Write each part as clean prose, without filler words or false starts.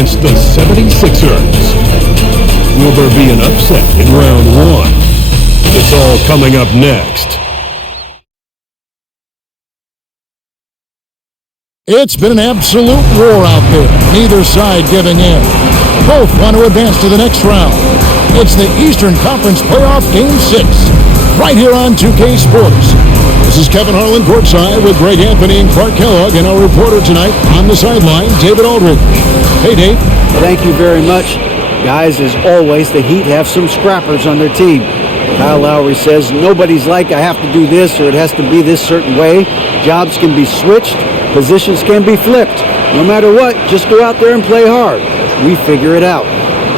against the 76ers. Will there be an upset in round one? It's all coming up next. It's been an absolute war out there, neither side giving in. Both want to advance to the next round. It's the Eastern Conference Playoff Game 6, right here on 2K Sports. This is Kevin Harlan courtside with Greg Anthony and Clark Kellogg, and our reporter tonight on the sideline, David Aldridge. Hey, Dave. Thank you very much. Guys, as always, the Heat have some scrappers on their team. Kyle Lowry says, nobody's like, I have to do this or it has to be this certain way. Jobs can be switched. Positions can be flipped. No matter what, just go out there and play hard. We figure it out.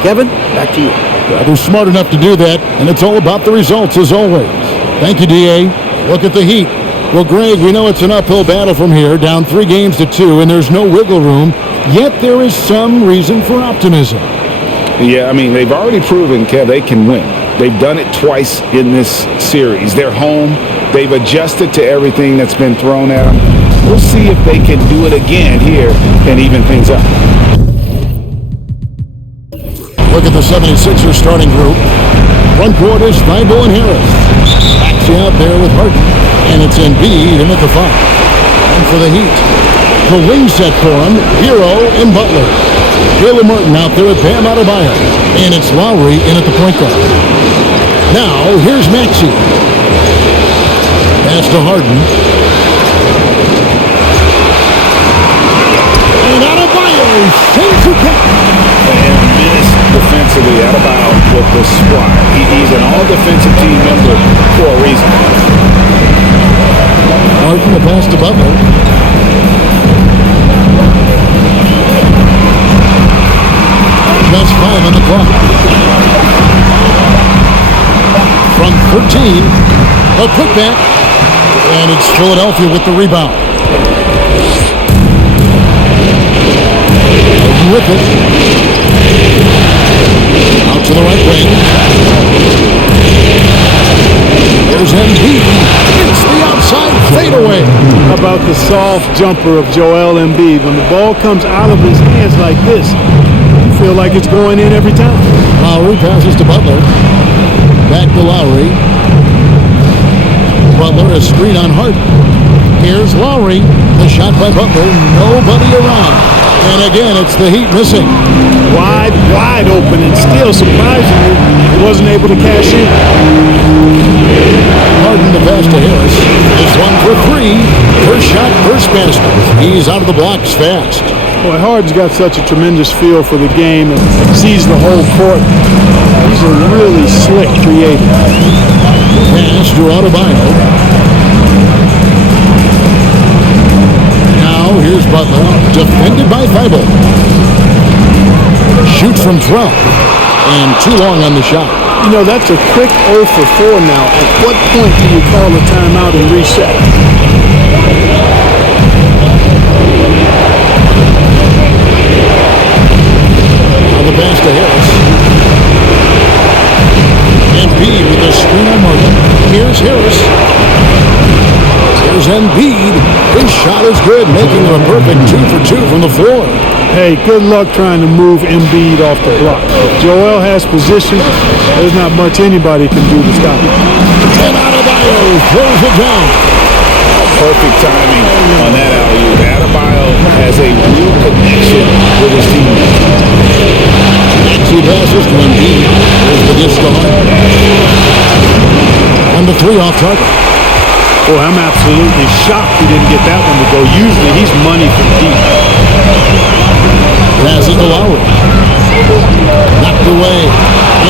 Kevin, back to you. Yeah, they're smart enough to do that, and it's all about the results as always. Thank you, D.A. Look at the Heat. Well, Greg, we know it's an uphill battle from here, down 3 games to 2, and there's no wiggle room, yet there is some reason for optimism. Yeah, I mean, they've already proven, Kev, they can win. They've done it twice in this series. They're home. They've adjusted to everything that's been thrown at them. We'll see if they can do it again here and even things up. Look at the 76ers starting group. Front court is Thibault and Harris. Maxey out there with Harden. And it's Embiid in at the 5. And for the Heat, the wing set for him, Hero and Butler. Caleb Martin out there with Bam Adebayo. And it's Lowry in at the point guard. Now, here's Maxey. Pass to Harden. And Adebayo shakes it back. And missed defensively Adebayo with the squad. He's an all-defensive team member for a reason. Harden the pass to Butler. Just 5 on the clock. From 13, a putback, and it's Philadelphia with the rebound. With it. Out to the right wing. There's Embiid. It's the outside fadeaway. How about the soft jumper of Joel Embiid? When the ball comes out of his hands like this, you feel like it's going in every time. Lowry passes to Butler. Back to Lowry. Butler, a screen on Harden. Here's Lowry. The shot by Butler. Nobody around. And again, it's the Heat missing. Wide open, and still, surprisingly, he wasn't able to cash in. Harden the pass to Harris. It's 1 for 3. First shot, first basket. He's out of the blocks fast. Boy, Harden's got such a tremendous feel for the game and sees the whole court. He's a really slick creator. Pass to Adebayo. Now here's Butler, defended by Thibault. Shoots from 12, and too long on the shot. You know, that's a quick 0 for 4 now. At what point do you call a timeout and reset? Now the pass to Harris. Embiid with the screen on Martin. Here's Harris. Here's Embiid. His shot is good, making it a perfect 2 for 2 from the floor. Hey, good luck trying to move Embiid off the block. If Joel has position, there's not much anybody can do to stop him. And Adebayo throws it down. Perfect timing on that alley-oop. Adebayo has a real connection with his teammates. Maxey passes to Embiid. There's the dish to Harden. And the 3 off target. Boy, I'm absolutely shocked he didn't get that one to go. Usually he's money from deep. Passes to Lowry. Knocked away.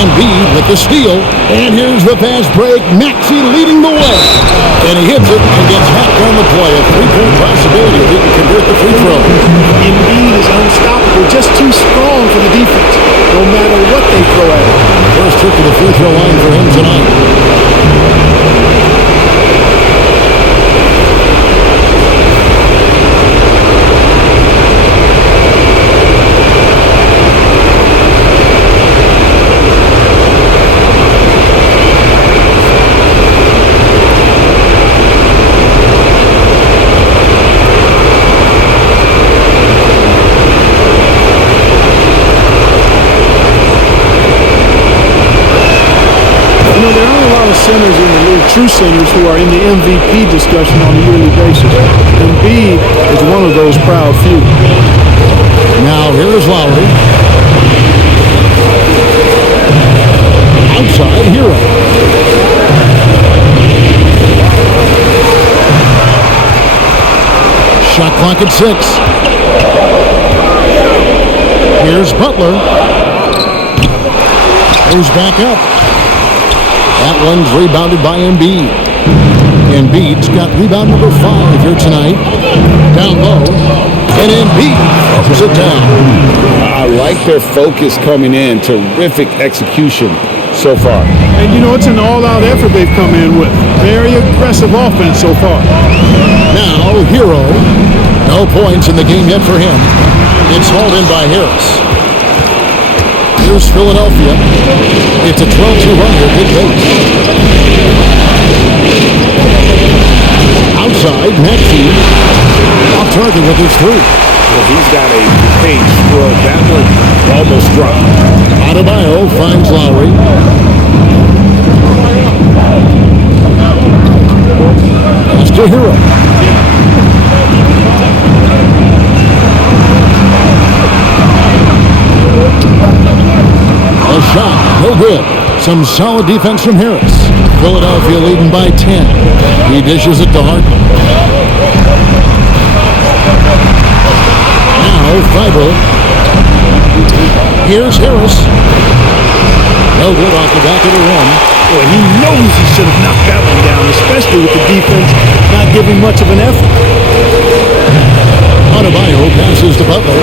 Embiid with the steal. And here's the fast break. Maxey leading the way. And he hits it and gets hacked on the play. A 3-point possibility if he can convert the free throw. Embiid is unstoppable. Just too strong for the defense, no matter what they throw at him. First trip to the free throw line for him tonight. You know, there aren't a lot of centers in the league, true centers, who are in the MVP discussion on a yearly basis. Embiid is one of those proud few. Now here's Lowry. Outside, Hero. Shot clock at 6. Here's Butler. Goes back up. That one's rebounded by Embiid. Embiid's got rebound number 5 here tonight. Down low. And Embiid throws it down. I like their focus coming in. Terrific execution so far. And you know, it's an all-out effort they've come in with. Very aggressive offense so far. Now, Hero. No points in the game yet for him. It's hauled in by Harris. Here's Philadelphia. It's a 12-2 run here, big base. Outside, Maxey. Off target with his 3. Well, he's got a pace. Well, that one almost dropped. Adebayo finds Lowry. Pass to Hero. A shot, no good. Some solid defense from Harris. Philadelphia leading by 10. He dishes it to Harden. Now, Thibault. Here's Harris. No good off the back of the rim. Boy, he knows he should have knocked that one down, especially with the defense not giving much of an effort. Adebayo passes to Butler.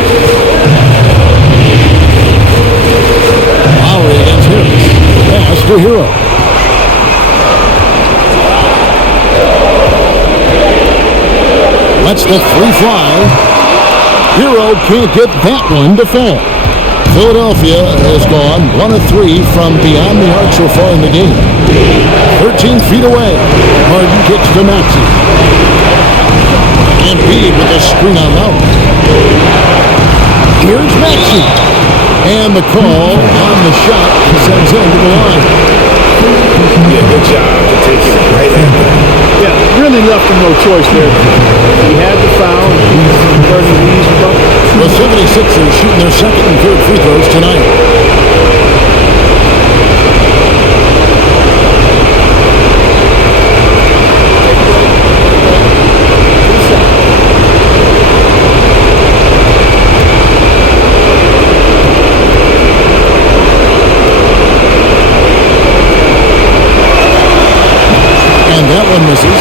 Lowry against Harris. Pass to Hero. Lets the 3 fly. Hero can't get that one to fall. Philadelphia has gone 1 of 3 from beyond the arc so far in the game. 13 feet away. Harden kicks to Maxey. Embiid with a screen on Lowry. Here's Maxey. And the call on the shot sends him to the line. Yeah, good job to take it right at him. Yeah, really left him no choice there. He had the foul. He's converting these buckets. The 76ers shooting their second and third free throws tonight. And that one misses.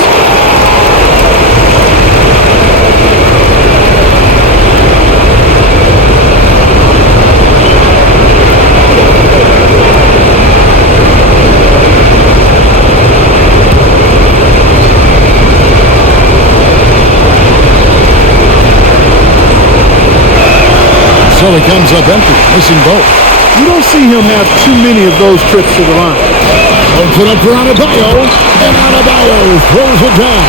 So he comes up empty, missing both. You don't see him have too many of those trips to the line. Opens it up for Adebayo, and Adebayo throws it down.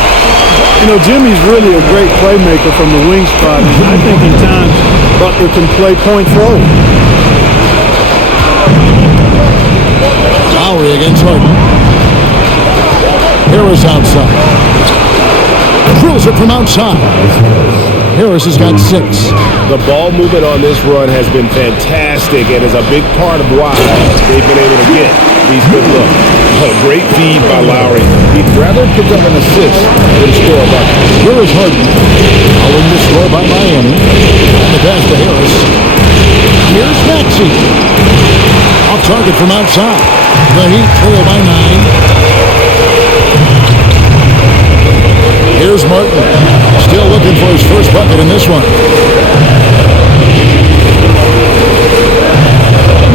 You know, Jimmy's really a great playmaker from the wing spot, and I think in times Butler can play point forward. Lowry against Harden. Harris outside. Drills it from outside. Harris has got 6. The ball movement on this run has been fantastic and is a big part of why they've been able to get these good looks. A great feed by Lowry. He'd rather pick up an assist than score a bucket. Here is Harden. Following the score by Miami. And the pass to Harris. Here's Maxey. Off target from outside. The Heat trail by 9. Here's Martin. Still looking for his first bucket in this one.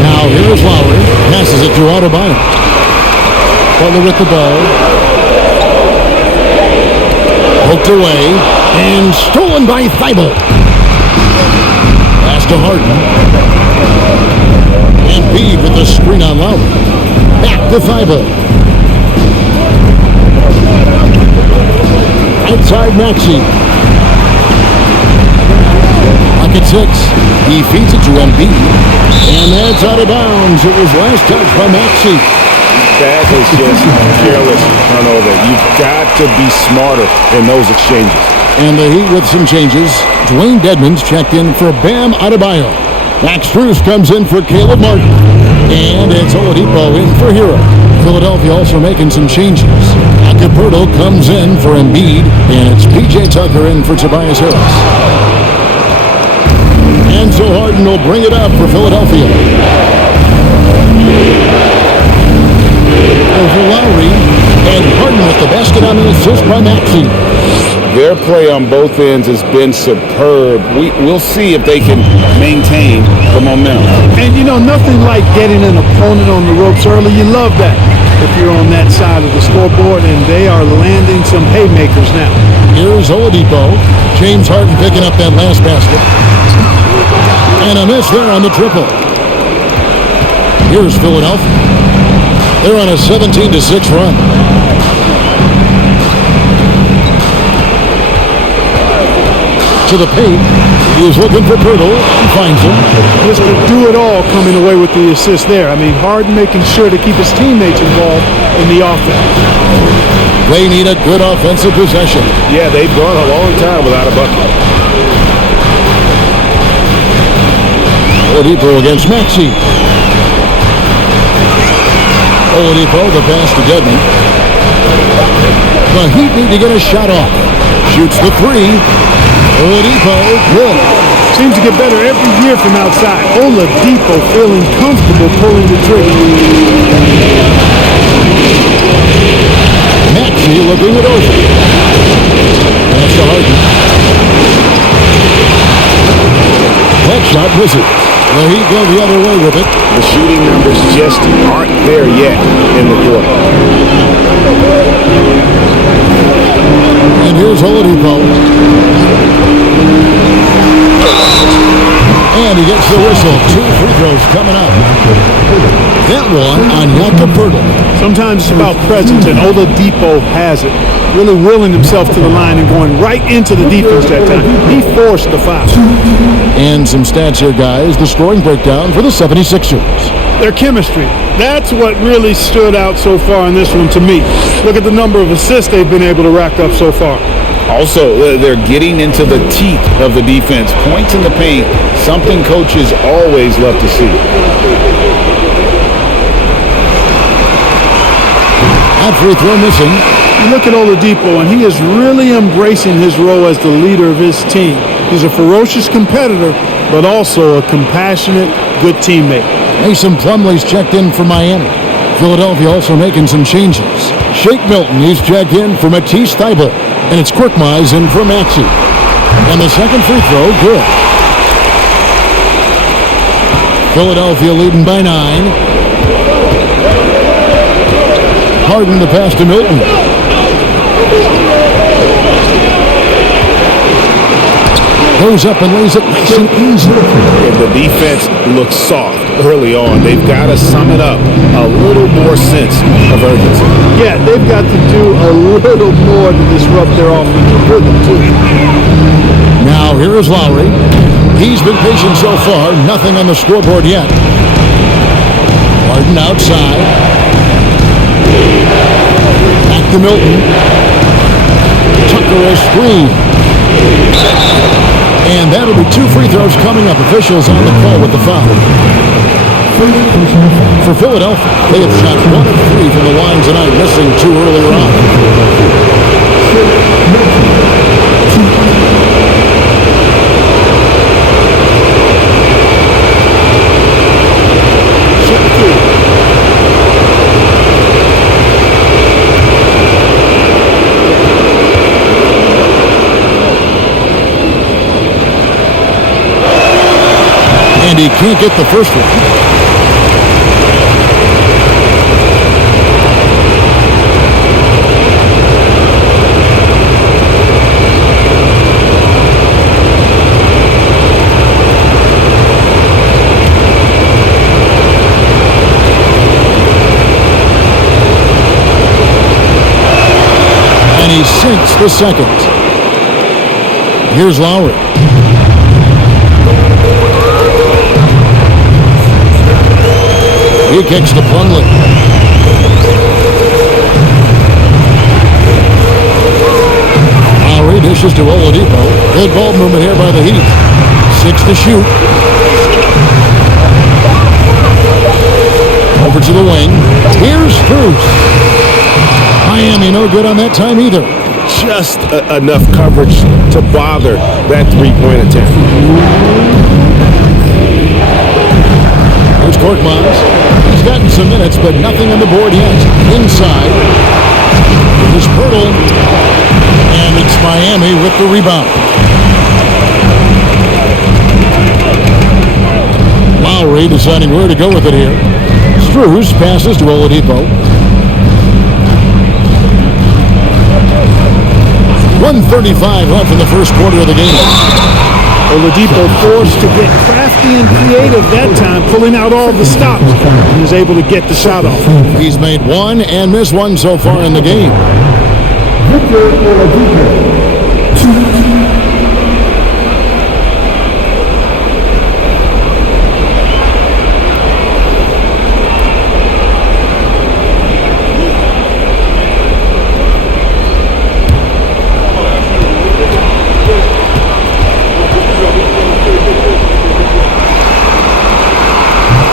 Now here's Lowry. Passes it to Adebayo. Butler with the ball. Poked away. And stolen by Thibault. Pass to Harden. Embiid with the screen on Lowry. Back to Thibault. Outside Maxey. Pocket 6. He feeds it to Embiid. And that's out of bounds. It was last touch by Maxey. That is just careless turnover. You've got to be smarter in those exchanges. And the Heat with some changes. Dwayne Dedmon's checked in for Bam Adebayo. Max Strus comes in for Caleb Martin. And it's Oladipo in for Hero. Philadelphia also making some changes. Acapurdo comes in for Embiid. And it's P.J. Tucker in for Tobias Harris. And so Harden will bring it up for Philadelphia. Over Lowry. And Harden with the basket on the assist by Maxey. Their play on both ends has been superb. We'll see if they can maintain the momentum. And you know, nothing like getting an opponent on the ropes early. You love that if you're on that side of the scoreboard, and they are landing some haymakers now. Here's Oladipo. James Harden picking up that last basket. And a miss there on the triple. Here's Philadelphia. They're on a 17-6 run. To the paint. He is looking for Pirtle. He finds him. Mr. Do-It-All coming away with the assist there. I mean, Harden making sure to keep his teammates involved in the offense. They need a good offensive possession. Yeah, they've gone a long time without a bucket. Oladipo against Maxey. Oladipo, the pass to Dedmon. The Heat need to get a shot off. Shoots the three. Oladipo, good. Seems to get better every year from outside. Oladipo feeling comfortable pulling the trigger. Maxey looking it over. That's to Harden. That shot misses. The Heat go the other way with it. The shooting numbers just aren't there yet in the quarter. And here's Oladipo. And he gets the whistle. 2 free throws coming up. That one on Acapurdo. Sometimes it's about presence, and Oladipo has it. Really willing himself to the line and going right into the defense that time. He forced the foul. And some stats here, guys. The scoring breakdown for the 76ers. Their chemistry. That's what really stood out so far in this one to me. Look at the number of assists they've been able to rack up so far. Also, they're getting into the teeth of the defense. Points in the paint, something coaches always love to see. That free throw missing. You look at Oladipo, and he is really embracing his role as the leader of his team. He's a ferocious competitor, but also a compassionate, good teammate. Mason Plumlee's checked in for Miami. Philadelphia also making some changes. Shake Milton, he's checked in for Matisse Thybulle. And it's Korkmaz in for Maxey. And the second free throw, good. Philadelphia leading by 9. Harden the pass to Milton. Goes up and lays it nice and easy. The defense looks soft early on. They've got to sum it up. A little more sense of urgency. Yeah, they've got to do a little more to disrupt their offensive rhythm, too. Now, here is Lowry. He's been patient so far. Nothing on the scoreboard yet. Harden outside. Back to Milton. Tucker a screen. And that'll be 2 free throws coming up. Officials on the call with the foul. For Philadelphia, they have shot 1 of 3 from the line tonight, missing 2 earlier on. And he can't get the first one. And he sinks the second. Here's Lowry. He kicks to Plumlee. Lowry dishes to Oladipo. Good ball movement here by the Heat. 6 to shoot. Over to the wing. Here's Strus. Miami no good on that time either. Just enough coverage to bother that three-point attempt. Here's Korkmaz. He's gotten some minutes, but nothing on the board yet. Inside. Here's Poeltl. And it's Miami with the rebound. Lowry deciding where to go with it here. Strus passes to Oladipo. 1:35 left in the first quarter of the game. Oladipo forced to get crafty and creative that time, pulling out all the stops, and was able to get the shot off. He's made one and missed one so far in the game.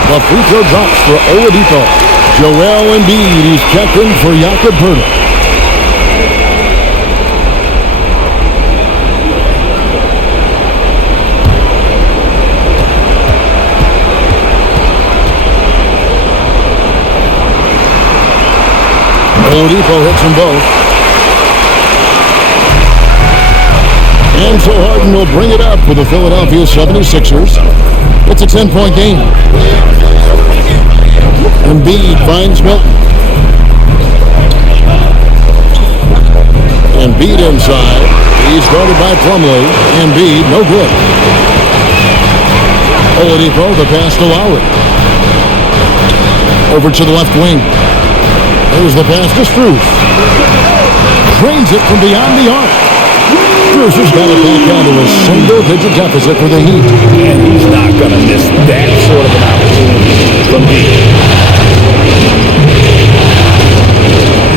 The free throw drops for Oladipo. Joel Embiid, he's checked in for Jakob Poeltl. Oladipo hits them both. And so Harden will bring it up for the Philadelphia 76ers. It's a 10-point game. Embiid finds Milton. Embiid inside. He's guarded by Plumlee. Embiid, no good. Oladipo, the pass to Lowry. Over to the left wing. There's the pass to Strus. Drains it from beyond the arc. Strus has got it back down to a single-digit deficit for the Heat. And he's not going to miss that sort of an opportunity from deep.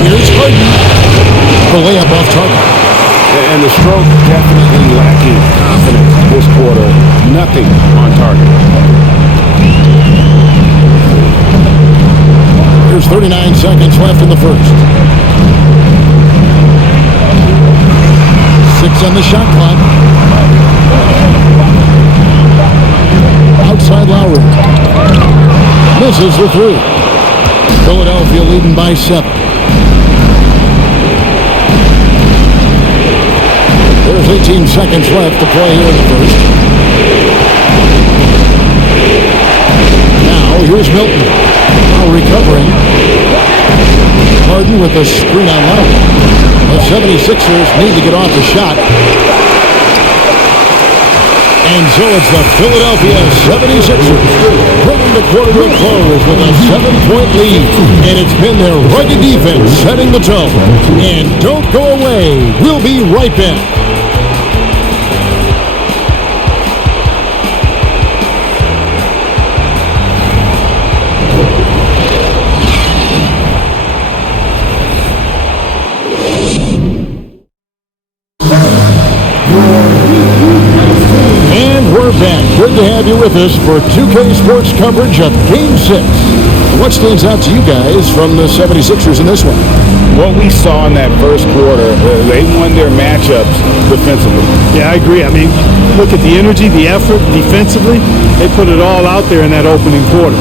Here's Harden. The layup off target. And the stroke definitely lacking confidence this quarter. Nothing on target. There's 39 seconds left in the first. 6 on the shot clock. Outside Lowry. Misses the three. Philadelphia leading by 7. There's 18 seconds left to play here in the first. Now here's Milton. Now recovering. Harden with a screen on Lowry. The 76ers need to get off the shot. And so it's the Philadelphia 76ers bringing the quarter to a close with a 7-point lead. And it's been their rugged defense setting the tone. And don't go away. We'll be right back. Good to have you with us for 2K Sports coverage of Game 6. What stands out to you guys from the 76ers in this one? What we saw in that first quarter, they won their matchups defensively. Yeah, I agree. I mean, look at the energy, the effort defensively. They put it all out there in that opening quarter.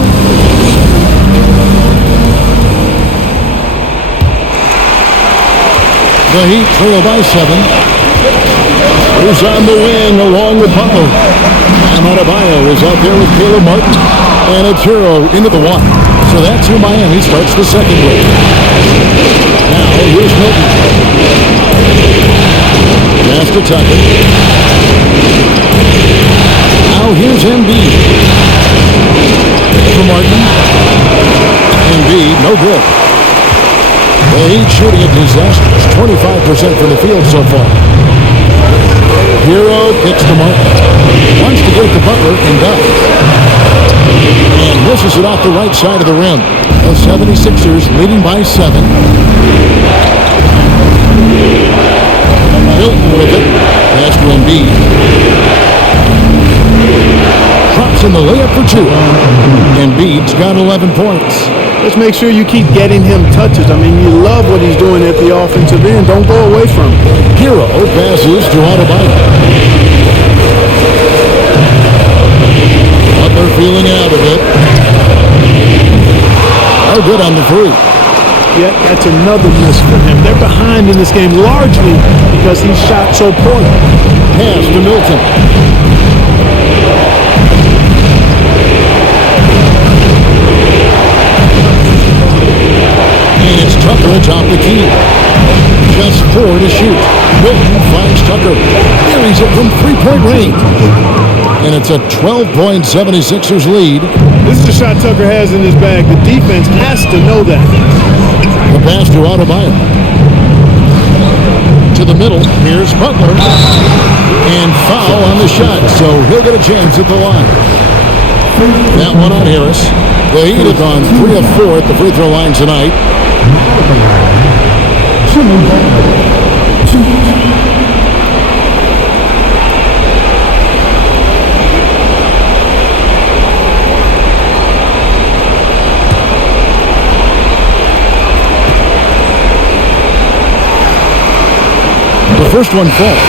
The Heat trail by 7. Who's on the wing along with Butler. Adebayo is out there with Caleb Martin. And a Hero into the one. So that's who Miami starts the second with. Now here's Milton. Pass to Tucker. Now here's Embiid. For Martin. Embiid, no good. The Heat shooting a disastrous 25% from the field so far. Hero kicks to Martin. Wants to get to Butler and does. And misses it off the right side of the rim. The 76ers leading by 7. Milton with it. Pass to Embiid. Drops in the layup for two. Embiid's got 11 points. Just make sure you keep getting him touches. I mean, you love what he's doing at the offensive end. Don't go away from him. Hero passes to Adebayo. Butler feeling out of it. Oh, good on the three. Yeah, that's another miss for him. They're behind in this game largely because he shot so poorly. Pass to Milton. And it's Tucker atop the key. Just 4 to shoot. Milton finds Tucker. Buries it from three-point range. And it's a 12-point 76ers lead. This is the shot Tucker has in his bag. The defense has to know that. The pass to Adebayo. To the middle. Here's Butler. And foul on the shot, so he'll get a chance at the line. That one on Harris. The Heat have gone 3 of 4 at the free throw line tonight. The first one falls.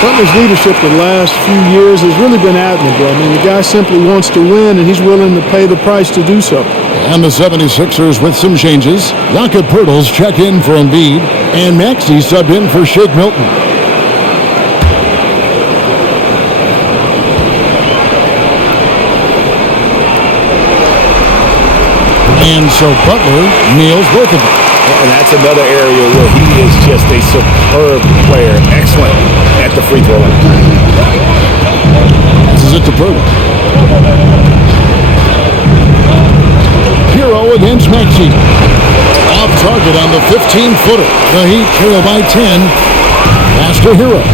Butler's leadership the last few years has really been admirable. I mean, the guy simply wants to win, and he's willing to pay the price to do so. And the 76ers with some changes. Jakob Poeltl's check in for Embiid, and Maxey subbed in for Shake Milton. And so Butler nails both of them. And that's another area where he is just a superb player. Excellent at the free throw line. This is it to Poeltl. Hero against Maxey. Off target on the 15-footer. The Heat trail by 10. Pass to Hero.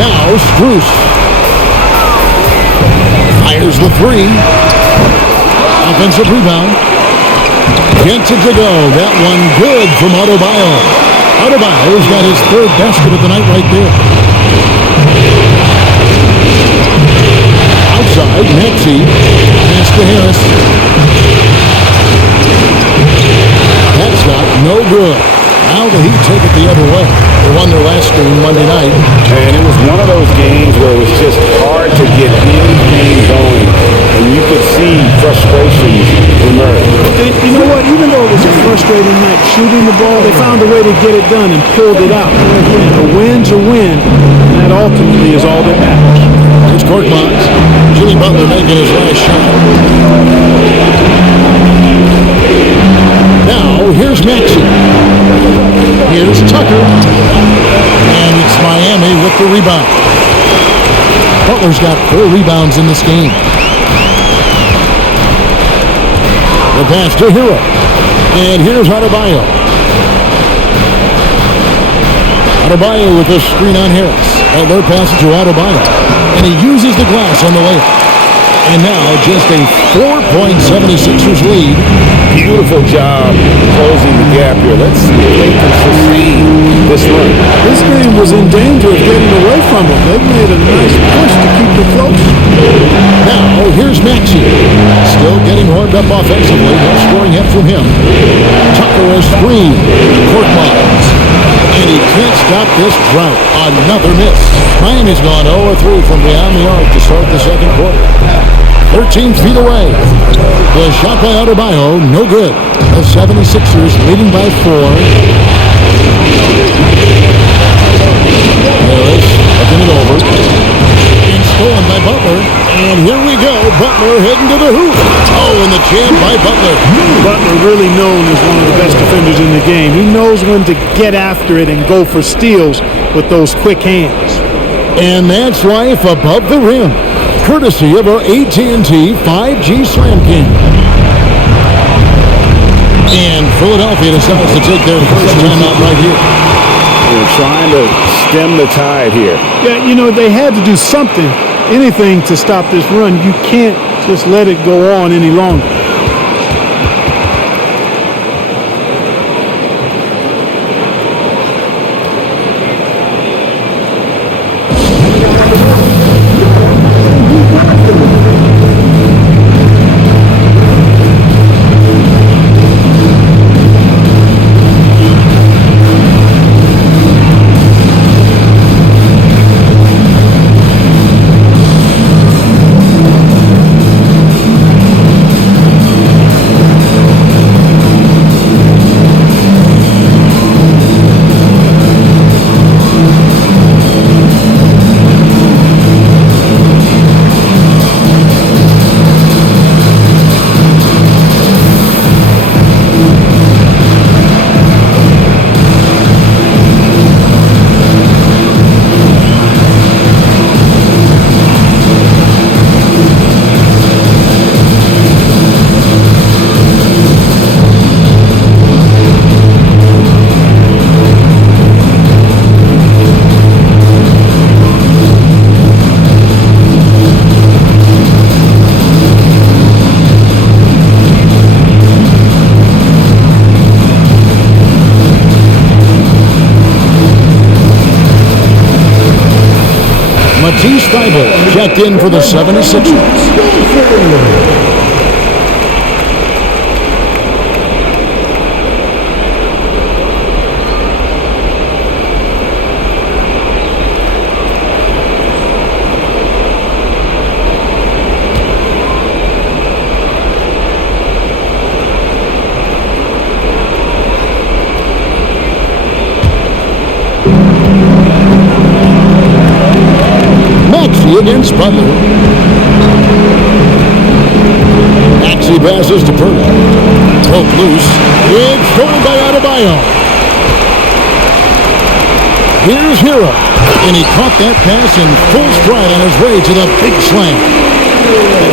Now Strus. Fires the three. Offensive rebound. Gets it to go. That one good from Adebayo. Adebayo's got his third basket of the night right there. Outside, Maxey. Pass to Harris. That's got no good. Now the Heat take it the other way. They won their last game Monday night. And it was one of those games where it was just hard to get anything going. And you could see frustrations emerge. And you know what? Even though it was a frustrating night shooting the ball, they found a way to get it done and pulled it out. A win's a win, and that ultimately is all that matters. It's Korkmaz. Jimmy Butler making his last shot. Now, here's Maxey. Here's Tucker. And it's Miami with the rebound. Butler's got 4 rebounds in this game. The pass to Hero. And here's Adebayo. Adebayo with a screen on Harris. And their pass to Adebayo. And he uses the glass on the layup. And now just a 4-point 76ers lead. Beautiful job closing the gap here. Let's see if they can sustain this run. This game was in danger of getting away from it. They made a nice push to keep it close. Now, here's Maxey. Still getting warmed up offensively. No scoring yet from him. Tucker has screen. Korkmaz. And he can't stop this drought. Another miss. Miami's gone 0-3 from beyond the arc to start the second quarter. 13 feet away. The shot by Adebayo, no good. The 76ers leading by 4. Harris looking it over. And stolen by Butler. And here we go. Butler heading to the hoop. Oh, and the jam by Butler. Butler really known as one of the best defenders in the game. He knows when to get after it and go for steals with those quick hands. And that's life above the rim. Courtesy of our AT&T 5G Slam King. And Philadelphia decides to take their first timeout right here. They're trying to stem the tide here. Yeah, you know, they had to do something, anything to stop this run. You can't just let it go on any longer. Thibault checked in for the 76ers. Maxey against Butler. Maxey passes to Pirtle. Broke loose. It's stolen by Adebayo. Here's Hero. And he caught that pass in full stride on his way to the big slam.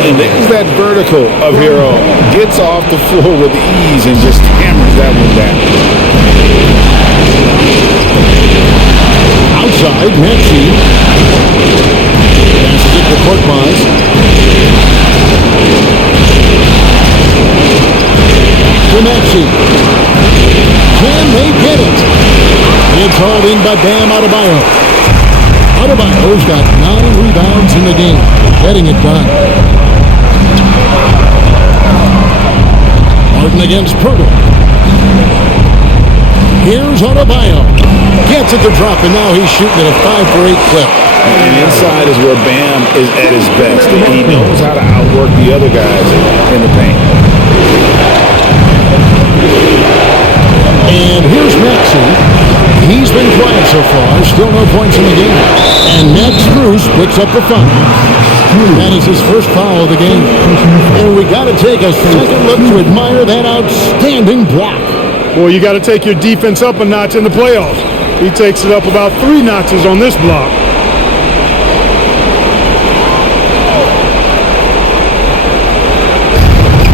And there's that vertical of Hero. Gets off the floor with ease and just hammers that one down. Outside, Maxey. Passes it to Korkmaz. To Maxey. Can they get it? It's hauled in by Bam Adebayo. Adebayo's got 9 rebounds in the game, getting it done. Martin against Pirtle. Here's Adebayo. Gets it to drop, and now he's shooting at a 5-for-8 clip. And inside is where Bam is at his best. He knows how to outwork the other guys in the paint. And here's Maxey. He's been quiet so far. Still no points in the game. And Max Strus picks up the foul. That is his first foul of the game. And we got to take a second look to admire that outstanding block. Boy, you got to take your defense up a notch in the playoffs. He takes it up about 3 notches on this block.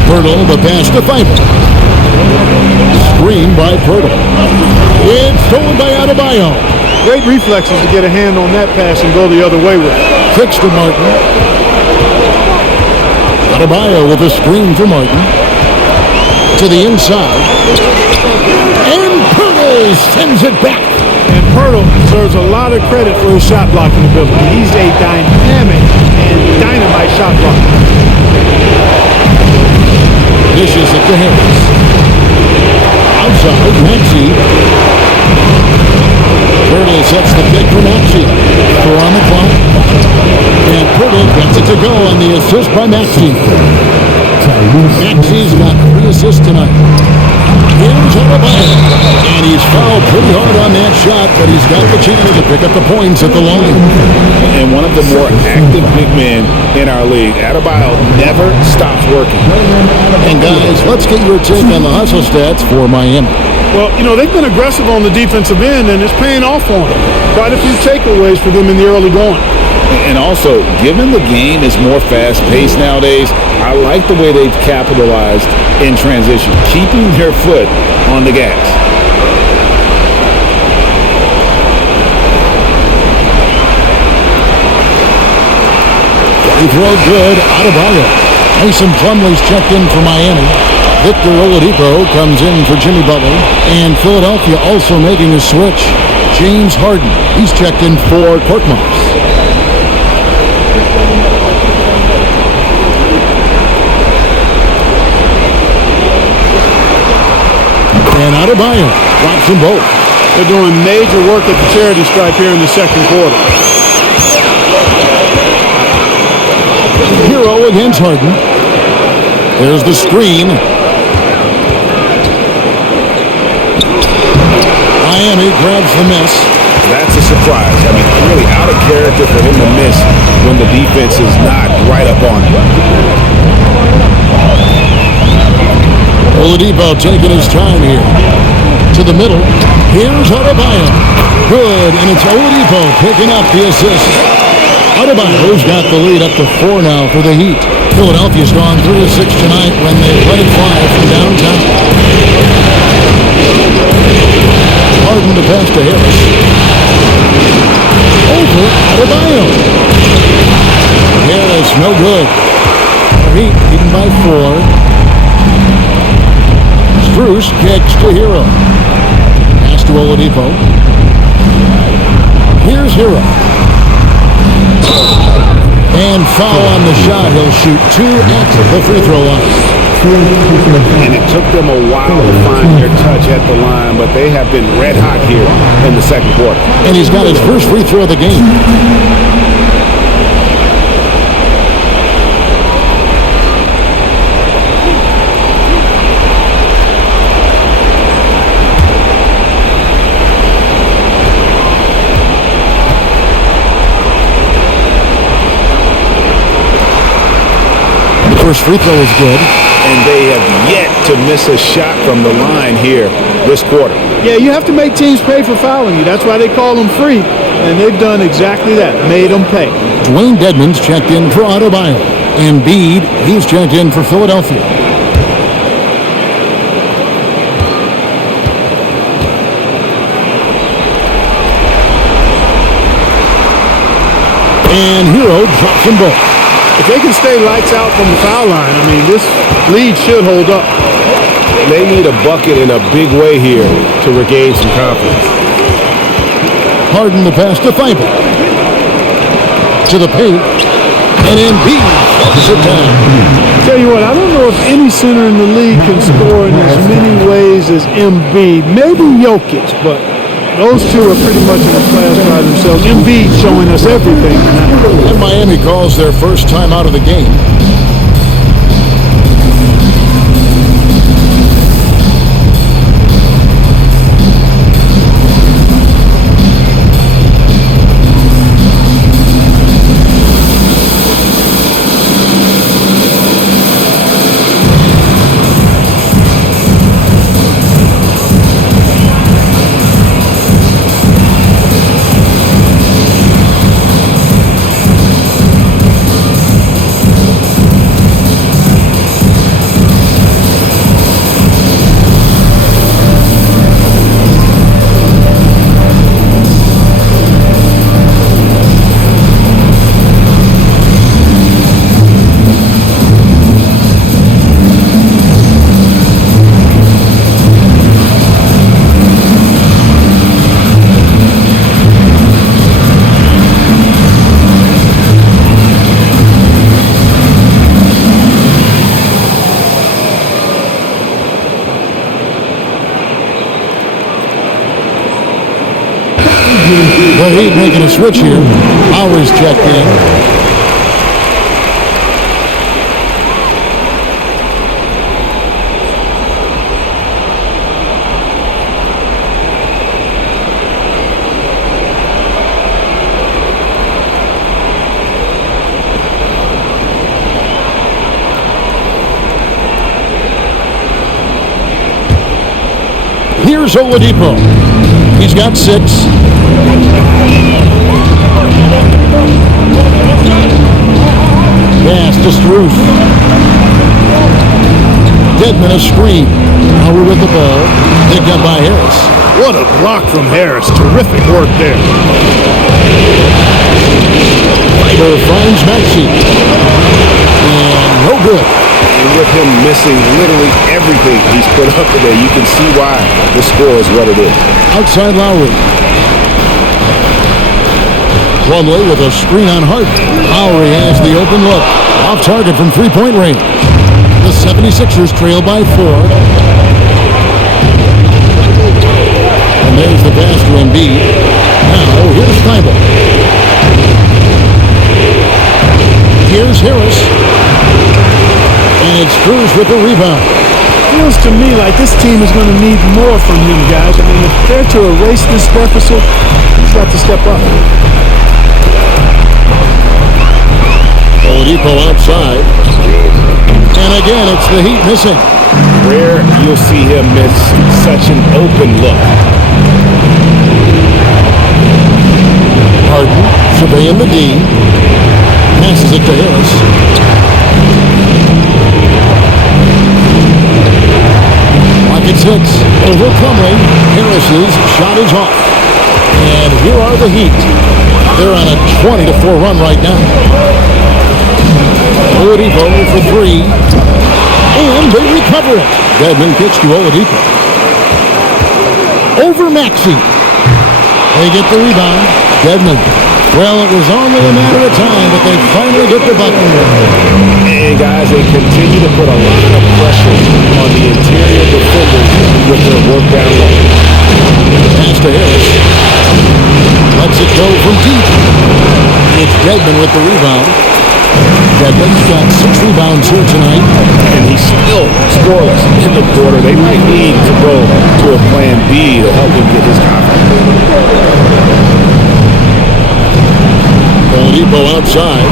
Pirtle, the pass to Thibault. Screen by Pirtle. It's stolen by Adebayo. Great reflexes to get a hand on that pass and go the other way with it. Kicks to Martin. Adebayo with a screen for Martin. To the inside. And Pirtle sends it back. And Pirtle deserves a lot of credit for his shot blocking ability. He's a dynamic and dynamite shot blocker. Dishes it to Harris. Outside, Maxey. Pirtle sets the pick for Maxey. 4 on the clock. And Pirtle gets it to go on the assist by Maxey. Maxey's got 3 assists tonight. Here's Adebayo. And he's fouled pretty hard on that shot, but he's got the chance to pick up the points at the line. And one of the more active big men in our league. Adebayo never stops working. And guys, let's get your take on the hustle stats for Miami. Well, you know, they've been aggressive on the defensive end, and it's paying off for them. Quite a few takeaways for them in the early going. And also, given the game is more fast-paced nowadays, I like the way they've capitalized in transition, keeping their foot on the gas. He throws good. Adebayo. Mason Plumlee's checked in for Miami. Victor Oladipo comes in for Jimmy Butler. And Philadelphia also making a switch. James Harden. He's checked in for Korkmaz. And Adebayo drops them both. They're doing major work at the charity stripe here in the second quarter. Hero against Harden. There's the screen. Miami grabs the miss. That's a surprise. I mean, really out of character for him to miss when the defense is not right up on him. Oladipo taking his time here. To the middle. Here's Adebayo. Good, and it's Oladipo picking up the assist. Adebayo's got the lead up to 4 now for the Heat. Philadelphia's gone 3-6 tonight when they let it fly from downtown. Harden to pass to Harris. Over Adebayo. Harris, no good. Heat beaten by 4. Strus kicks to Hero. Pass to Oladipo. Here's Hero. And foul on the shot. He'll shoot 2 at the free throw line. And it took them a while to find their touch at the line, but they have been red hot here in the second quarter. And he's got his first free throw of the game. First free throw is good. And they have yet to miss a shot from the line here this quarter. Yeah, you have to make teams pay for fouling you. That's why they call them free. And they've done exactly that, made them pay. Dwayne Dedmon's checked in for Adebayo. Embiid, he's checked in for Philadelphia. And Hero drops them both. If they can stay lights out from the foul line, I mean, this lead should hold up. They need a bucket in a big way here to regain some confidence. Harden the pass to Thibault. To the paint. And Embiid slows it down. Tell you what, I don't know if any center in the league can score in as many ways as Embiid. Maybe Jokic, but those two are pretty much in a class by themselves. Embiid showing us everything tonight. And Miami calls their first time out of the game. The Heat making a switch here. Lowry's checked in. Here's Oladipo. He's got 6. Pass to Strus. Dedmon a screen. Lowry with the ball. Picked up by Harris. What a block from Harris. Terrific work there. Fighter finds Maxey. And no good. And with him missing literally everything he's put up today, you can see why the score is what it is. Outside Lowry. Plumlee with a screen on Harden. Lowry has the open look. Off target from three-point range. The 76ers trail by 4. And there's the pass to Embiid. Now here's Thibault. Here's Harris. And it's Strus with the rebound. Feels to me like this team is going to need more from him, guys. I mean, if they're to erase this deficit, he's got to step up. Oladipo outside. And again, it's the Heat missing. Rare you'll see him miss such an open look. Harden surveying the D. Passes it to Harris. Rockets 6 over Plumlee. Harris's shot is off. And here are the Heat. They're on a 20-4 run right now. Oladipo for 3. And they recover it. Dedmon kicks to Oladipo. Over Maxey. They get the rebound. Dedmon Well, it was only a matter of time, but they finally get the button. And guys, they continue to put a lot of pressure on the interior defenders with their work down low. Pass to Harris. Lets it go from deep. It's Dedmon with the rebound. Dedmon's got 6 rebounds here tonight. And he's still scoreless in the quarter. They might need to go to a plan B to help him get his confidence. Oladipo outside.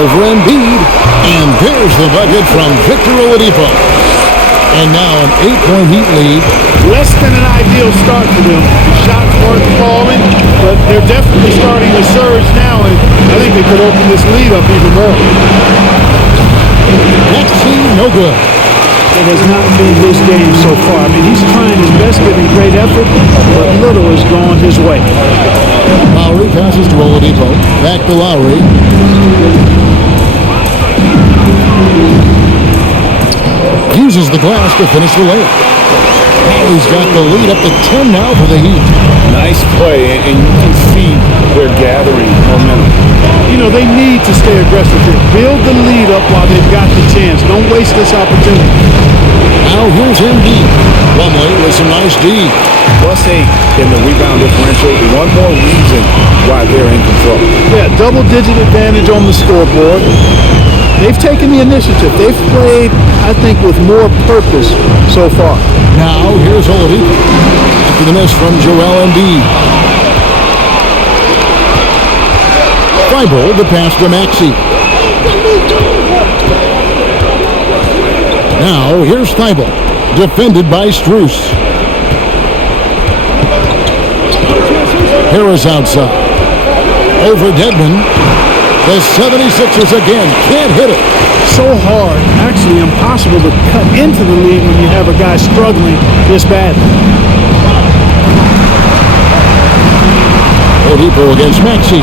Over Embiid. And there's the bucket from Victor Oladipo. And now an 8-point Heat lead. Less than an ideal start for them. The shots weren't falling, but they're definitely starting to surge now, and I think they could open this lead up even more. Next team, no good. It has not been his game so far. I mean, he's trying his best, giving great effort, but little has gone his way. Lowry passes to Oladipo. Back to Lowry. Uses the glass to finish the layup. He's got the lead up to 10 now for the Heat. Nice play, and you can see they're gathering momentum. You know, they need to stay aggressive here. Build the lead up while they've got the chance. Don't waste this opportunity. Now here's Embiid. Plumlee with some nice D. +8 in the rebound differential. One more reason why they're in control. Yeah, double-digit advantage on the scoreboard. They've taken the initiative. They've played, I think, with more purpose so far. Now here's Oladipo. After the miss from Joel Embiid. Thibault the pass to Maxey. Now here's Thibault. Defended by Strus. Harris outside. Over Dedmon. The 76ers again can't hit it. So hard, actually impossible to cut into the lead when you have a guy struggling this badly. Oladipo against Maxey.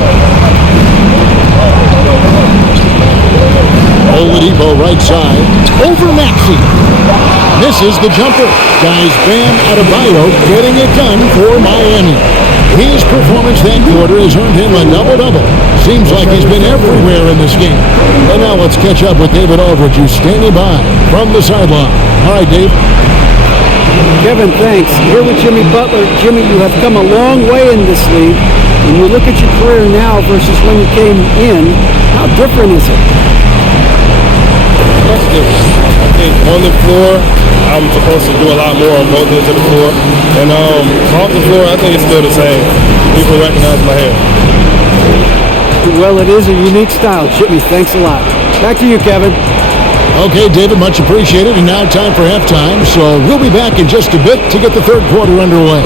Oladipo right side. Over Maxey. Misses the jumper. Guys, Bam Adebayo getting it done for Miami. His performance that quarter has earned him a double-double. Seems like he's been everywhere in this game. And now let's catch up with David Aldridge, who's standing by from the sideline. All right, Dave. Kevin, thanks. Here with Jimmy Butler. Jimmy, you have come a long way in this league. When you look at your career now versus when you came in, how different is it? Much different. I think on the floor, I'm supposed to do a lot more on both ends of the floor. And off the floor, I think it's still the same. People recognize my hair. Well, it is a unique style, Jimmy. Thanks a lot. Back to you, Kevin. Okay, David, much appreciated. And now time for halftime. So we'll be back in just a bit to get the third quarter underway.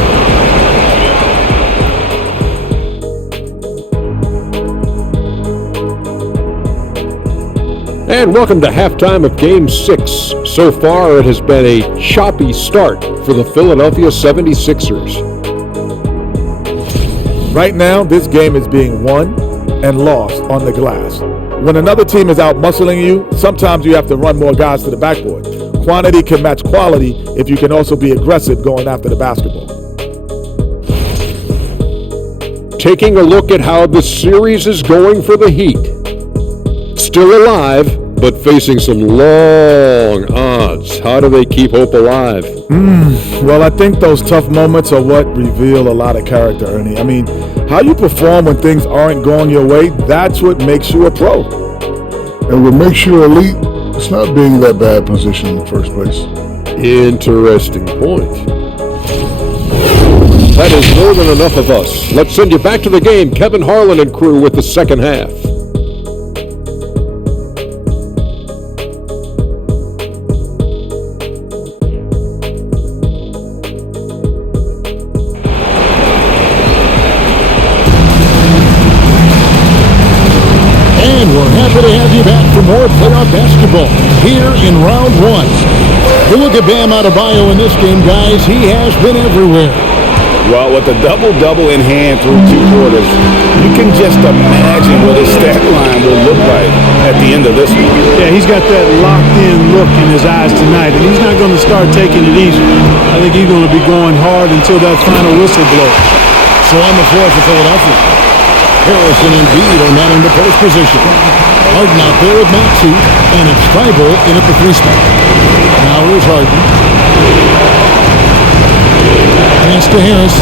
And welcome to halftime of Game 6. So far, it has been a choppy start for the Philadelphia 76ers. Right now, this game is being won and lost on the glass. When another team is out muscling you, sometimes you have to run more guys to the backboard. Quantity can match quality if you can also be aggressive going after the basketball. Taking a look at how the series is going for the Heat. Still alive, but facing some long odds. How do they keep hope alive? Well, I think those tough moments are what reveal a lot of character, Ernie. I mean, how you perform when things aren't going your way, that's what makes you a pro. And what makes you elite, it's not being in that bad position in the first place. Interesting point. That is more than enough of us. Let's send you back to the game. Kevin Harlan and crew with the second half. We're happy to have you back for more playoff basketball here in round one. You look at Bam Adebayo in this game, guys. He has been everywhere. Well, with a double-double in hand through 2 quarters, you can just imagine what his stat line will look like at the end of this one. Yeah, he's got that locked-in look in his eyes tonight, and he's not going to start taking it easy. I think he's going to be going hard until that final whistle blows. So on the floor for Philadelphia. Harris and Embiid are manning the post position. Harden out there with Maxey, and it's Thibault in at the 3 spot. Now here's Harden. Pass to Harris.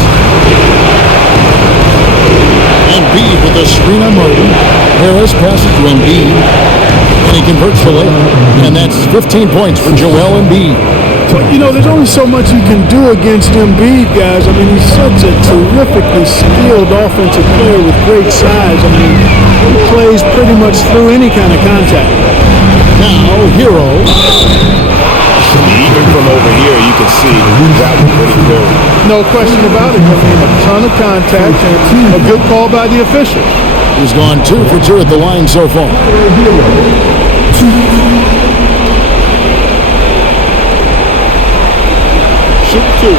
Embiid with a screen on Martin. Harris passes to Embiid, and he converts the layup. And that's 15 points for Joel Embiid. But, you know, there's only so much you can do against Embiid, guys. I mean, he's such a terrifically skilled offensive player with great size. I mean, he plays pretty much through any kind of contact. Now, Hero. Even from over here, you can see that was pretty clear. No question about it. I mean, a ton of contact and a good call by the official. He's gone 2 for 2 at the line so far. Shoot 2.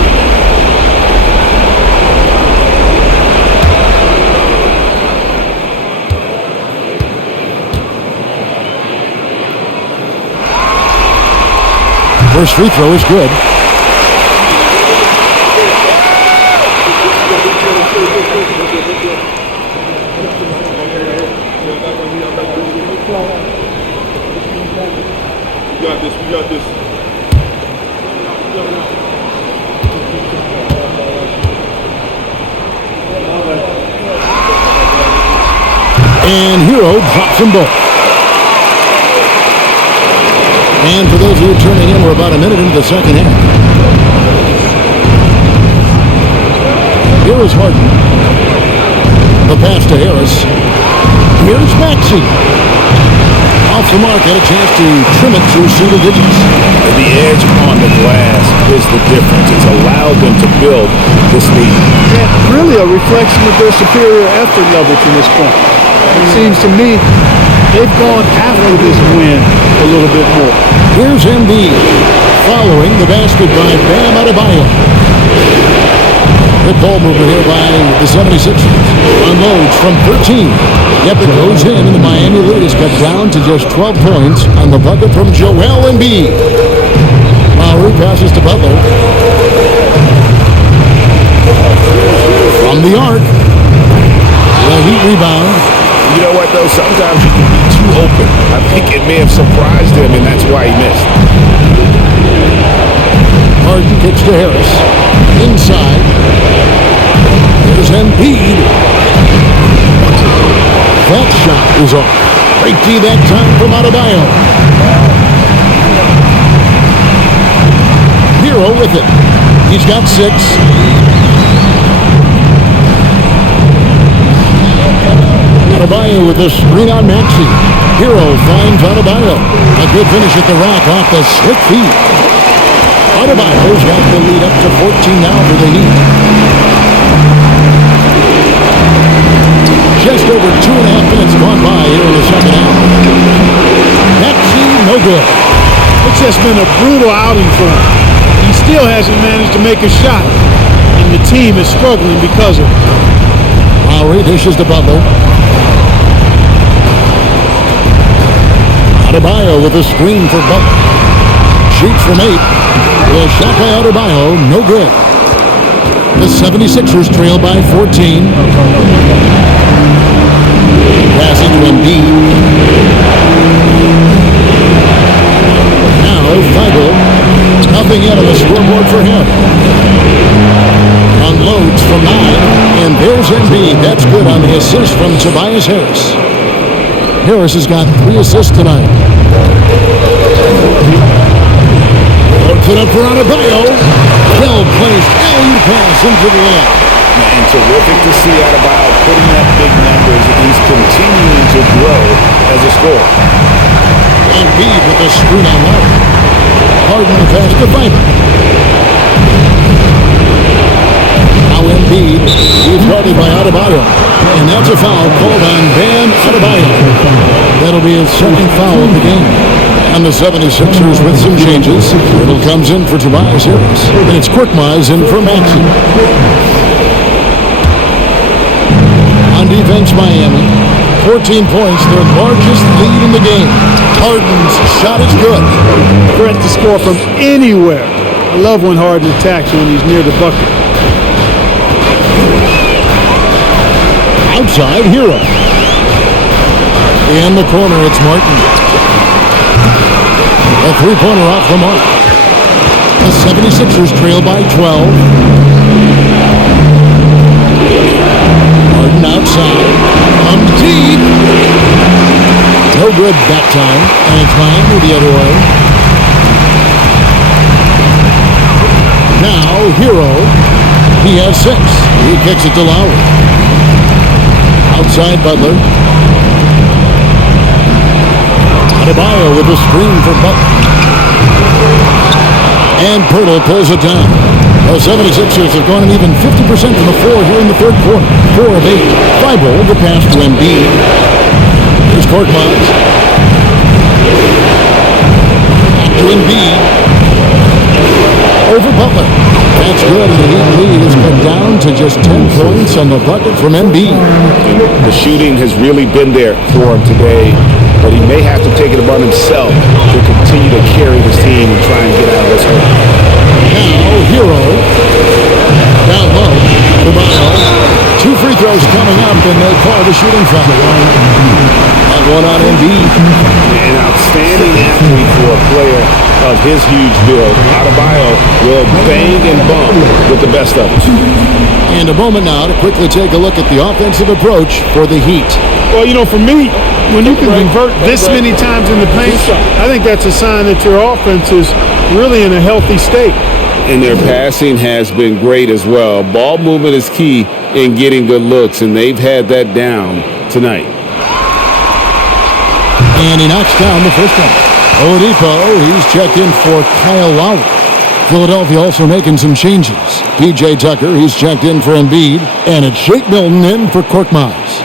First free throw is good. We got this. And Hero drops them both. And for those of you tuning in, we're about a minute into the second half. Here is Harden. The pass to Harris. Here's Maxey. Off the mark, had a chance to trim it through single digits. The edge on the glass is the difference. It's allowed them to build this lead. Yeah, really a reflection of their superior effort level to this point. It seems to me they've gone after this win a little bit more. Here's Embiid following the basket by Bam Adebayo. Good ball movement here by the 76ers. Unloads from 13. Yep, it goes in, and the Miami lead is cut down to just 12 points on the bucket from Joel Embiid. Lowry passes to Butler. From the arc. The Heat rebound. You know what, though? Sometimes you can be too open. I think it may have surprised him, and that's why he missed. Harden kicks to Harris. Inside. There's Embiid. That shot is off. Great D that time from Adebayo. Hero with it. He's got 6. Adebayo with the screen on Maxey. Hero finds Adebayo. A good finish at the rack off the slick feed. Adebayo's got the lead up to 14 now for the Heat. Just over 2.5 minutes gone by here in the second half. Maxey, no good. It's just been a brutal outing for him. He still hasn't managed to make a shot, and the team is struggling because of it. Lowry dishes to Butler. Adebayo with a screen for Butler. Shoots from 8. The shot by Adebayo, no good. The 76ers trail by 14. Passing to Embiid. Now Thibault. Nothing yet on the scoreboard for him. Unloads from 9. And there's Embiid. That's good on the assist from Tobias Harris. Harris has got 3 assists tonight. Puts it up for Adebayo. Well-placed alley pass into the left. And terrific to see Adebayo putting up big numbers. He's continuing to grow as a scorer. Embiid with a screen on Lowry. Harden the pass to Thibault. Now Embiid, he's guarded by Adebayo. And that's a foul called on Bam Adebayo. That'll be his second foul of the game. And the 76ers with some changes. Little comes in for Tobias Harris. And it's Korkmaz in for Maxey. On defense, Miami. 14 points, their largest lead in the game. Harden's shot is good. Threat to score from anywhere. I love when Harden attacks when he's near the bucket. outside, Hero. In the corner, it's Martin. A three-pointer off the mark. The 76ers trail by 12. Martin outside. Comes deep. No good that time. And it's Miami the other way. Now, Hero. He has 6. He kicks it to Lowry. Outside Butler. Adebayo with a screen for Butler. And Pirtle pulls it down. The 76ers have gone an even 50% from the floor here in the third quarter. 4 of 8. Thibault, the pass to Embiid. Here's Korkmaz. Back to Embiid. Over Butler. That's good, and the Heat lead has cut down to just 10 points on the bucket from Embiid. The shooting has really been there for him today, but he may have to take it upon himself to continue to carry this team and try and get out of this hole. Now, Hero. Down low. Adebayo. 2 free throws coming up, and they call the shooting foul. That one on Embiid. An outstanding athlete for a player of his huge build. Adebayo will bang and bump with the best of them. And a moment now to quickly take a look at the offensive approach for the Heat. Well, you know, for me, when you can convert this many times in the paint, I think that's a sign that your offense is really in a healthy state. And their passing has been great as well. Ball movement is key in getting good looks, and they've had that down tonight. And he knocks down the first one. Oladipo, he's checked in for Kyle Lowry. Philadelphia also making some changes. P.J. Tucker, he's checked in for Embiid. And it's Shake Milton in for Korkmaz.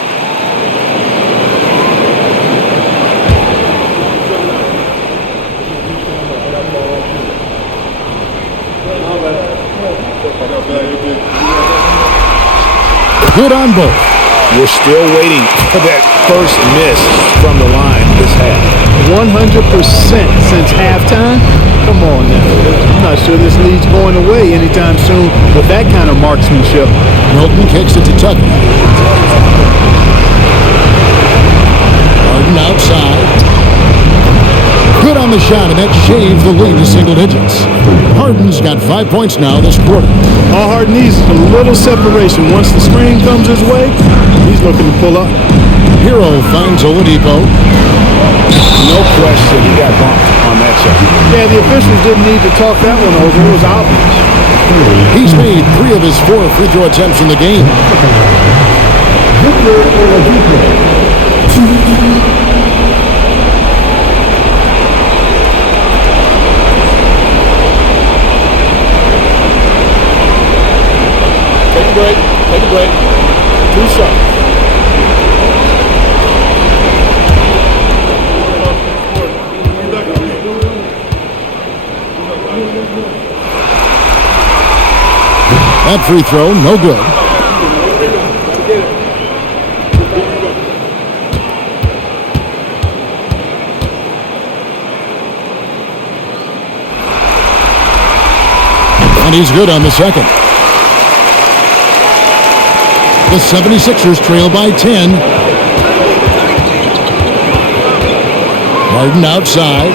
Good on both. We're still waiting for that first miss from the line this half. 100% since halftime? Come on now. I'm not sure this lead's going away anytime soon with that kind of marksmanship. Milton kicks it to Tucker. Harden outside. Good on the shot, and that shaves the lead to single digits. Harden's got 5 points now this quarter. All Harden needs is a little separation. Once the screen comes his way, he's looking to pull up. Hero finds Oladipo. No question, he got bumped on that shot. Yeah, the officials didn't need to talk that one over. It was obvious. He's made 3 of his 4 free throw attempts in the game. Take a break. 2 shots. That free throw, no good. And he's good on the second. The 76ers trail by 10. Harden outside.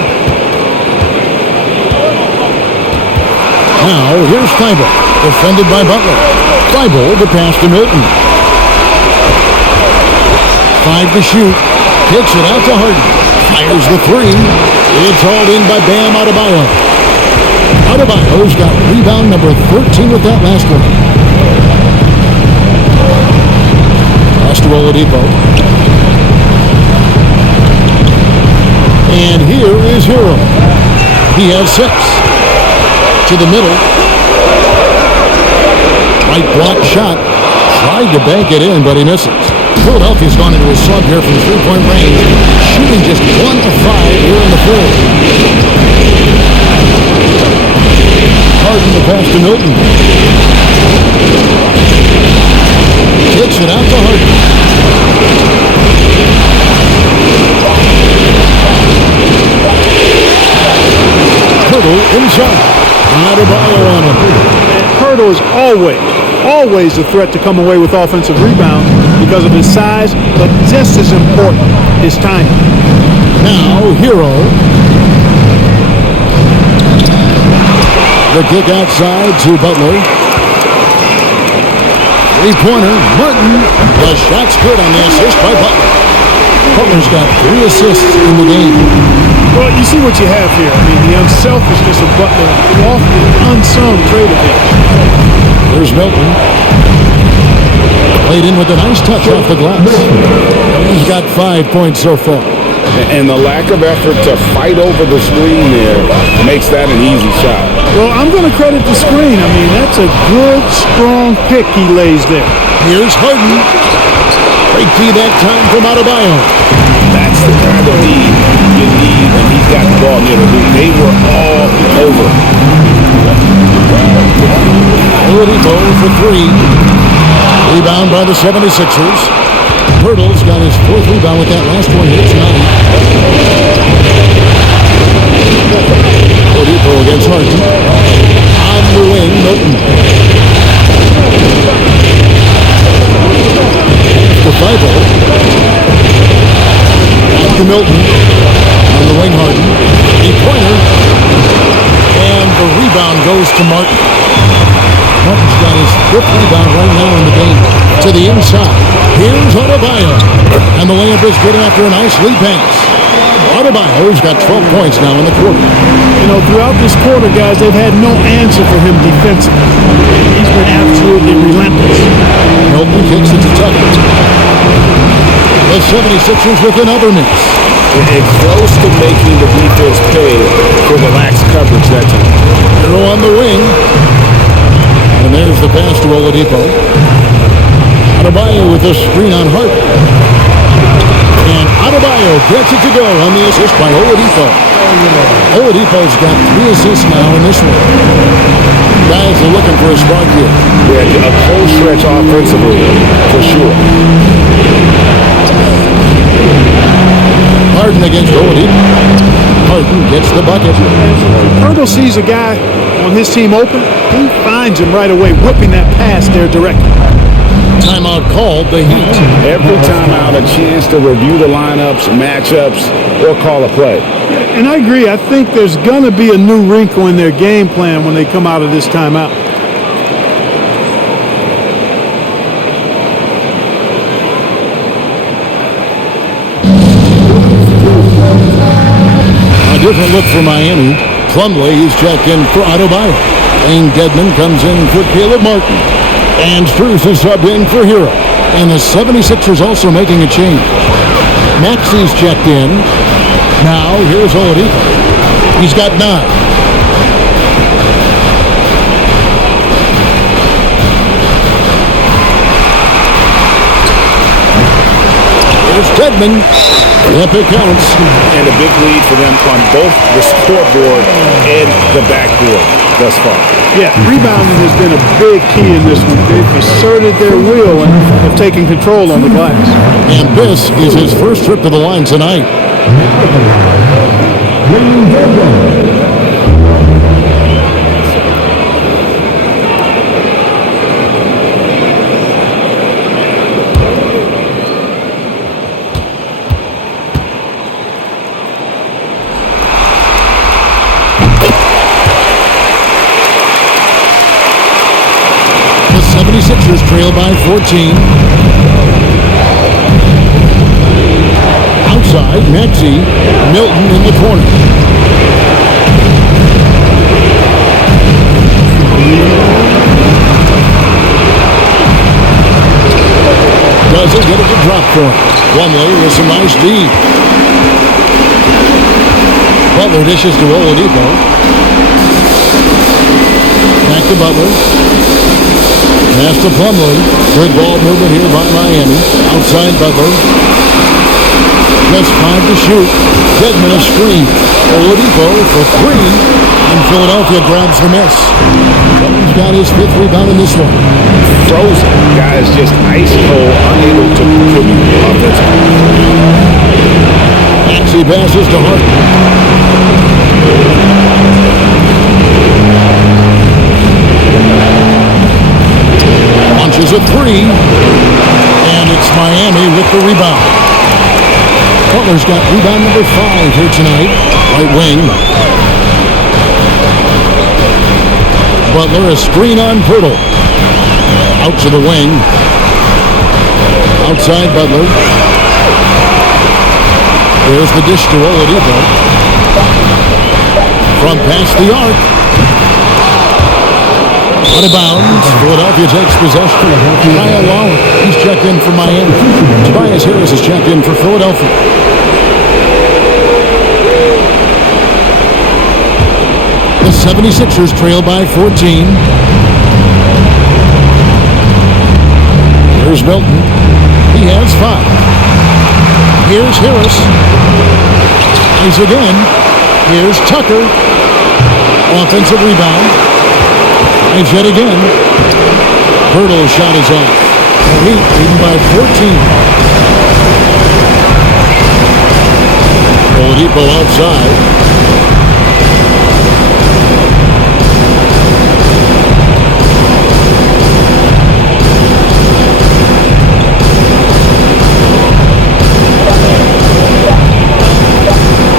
Now, here's Thibault, defended by Butler. Thibault, the pass to Milton. 5 to shoot. Kicks it out to Harden. Fires the 3. It's hauled in by Bam Adebayo. Adebayo's got rebound number 13 with that last one. Pass to Oladipo. And here is Hero. He has 6. To the middle. Right block shot. Tried to bank it in, but he misses. Philadelphia's gone into a slump here from 3-point range. Shooting just 1 of 5 here in the third. Harden the pass to Milton. Kicks it out to Harden. Pirtle inside. Adebayo on him. Pirtle is always a threat to come away with offensive rebounds. because of his size, but just as important, his timing. Now, Hero. The kick outside to Butler. Three-pointer, Martin. The shot's good on the assist by Butler. Butler's got 3 assists in the game. Well, you see what you have here. I mean, the unselfishness of Butler, often unsung trait of his. There's Milton. Played in with a nice touch off the glass. He's got 5 points so far. And the lack of effort to fight over the screen there makes that an easy shot. Well, I'm going to credit the screen. I mean, that's a good, strong pick he lays there. Here's Harden. Great D that time from Adebayo. That's the kind of lead you need when he's got the ball near the hoop. They were all over. Oladipo for 3. Rebound by the 76ers. Hurdle's got his 4th rebound with that last one. Hits 9. Oladipo against Harden. On the wing, Milton. To Thibault. Back to Milton. On the wing, Harden. A pointer. And the rebound goes to Martin. Martin's got his 5th rebound right now in the game. To the inside. Here's Adebayo. And the layup is good after a nice lead pass. Adebayo's got 12 points now in the quarter. You know, throughout this quarter, guys, they've had no answer for him defensively. He's been absolutely relentless. Milton kicks it to Tucker. The 76ers with another miss. It's close to making the defense pay for the lax coverage that time. Hero on the wing. And there's the pass to Oladipo. Adebayo with a screen on Hart. And Adebayo gets it to go on the assist by Oladipo. Oladipo's got 3 assists now in this one. Guys are looking for a spark here. Yeah, a cold stretch offensively, for sure. Harden against Oladipo. Harden gets the bucket. Hurdle sees a guy on his team open. He finds him right away, whipping that pass there directly. Timeout called, the Heat. Every timeout, a chance to review the lineups, matchups, or call a play. And I agree. I think there's going to be a new wrinkle in their game plan when they come out of this timeout. A different look for Miami. Plumlee is checked in for Adebayo. Lane Dedman comes in for Caleb Martin. And Strus is subbed in for Hero. And the 76ers also making a change. Maxi's checked in. Now, here's Oladipo. He's got 9. Here's Dedman. Yep, it counts. And a big lead for them on both the scoreboard and the backboard thus far. Yeah, rebounding has been a big key in this one. They've asserted their will and have taken control on the glass. And this is his first trip to the line tonight. The 76ers trail by 14. Outside, Maxey, Milton in the corner. Doesn't get it to drop for him. Plumlee with some nice D. Butler dishes to Oladipo. Back to Butler. Pass to Plumlee. Good ball movement here by Miami. Outside Butler. Just 5 to shoot. Dedman a screen. Oladipo for 3. And Philadelphia grabs the miss. Butler's got his 5th rebound in this one. Frozen. Guys just ice cold, unable to contribute offensively. Maxey passes to Harden. Launches a 3. And it's It's Miami with the rebound. Butler's got rebound number 5 here tonight. Right wing. Butler, a screen on Poeltl. Out to the wing. Outside Butler. There's the dish to Oladipo. From past the arc. Out of bounds. Philadelphia takes possession. Kyle Lowry, he's checked in for Miami. Tobias Harris is checked in for Philadelphia. The 76ers trail by 14. Here's Milton. He has 5. Here's Harris. He's again. Here's Tucker. Offensive rebound. He's yet again. Poeltl's shot is off. The Heat leading by 14. Oladipo outside.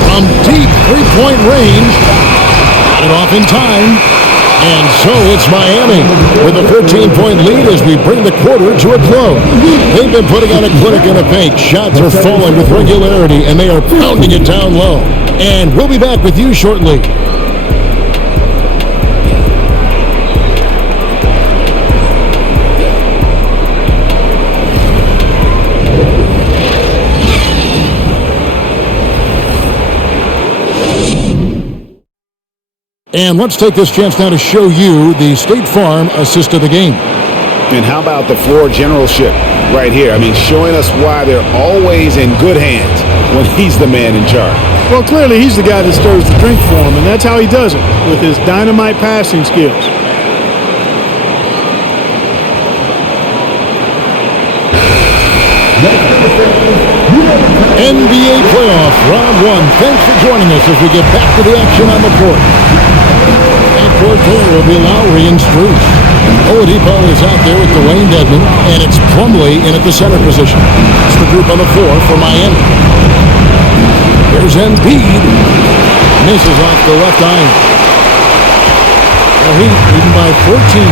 From deep three-point range. Got it off in time. And so it's Miami with a 14-point lead as we bring the quarter to a close. They've been putting on a clinic in the paint. Shots are falling with regularity, and they are pounding it down low. And we'll be back with you shortly. And let's take this chance now to show you the State Farm assist of the game. And how about the floor generalship right here? I mean, showing us why they're always in good hands when he's the man in charge. Well, clearly he's the guy that stirs the drink for him, and that's how he does it, with his dynamite passing skills. NBA playoff round 1. Thanks for joining us as we get back to the action on the court. At court there will be Lowry and Strus. Oladipo is out there with Dwayne Dedmon, and it's Plumlee in at the center position. It's the group on the floor for Miami. There's Embiid. Misses off the left iron. The Heat leading by 14.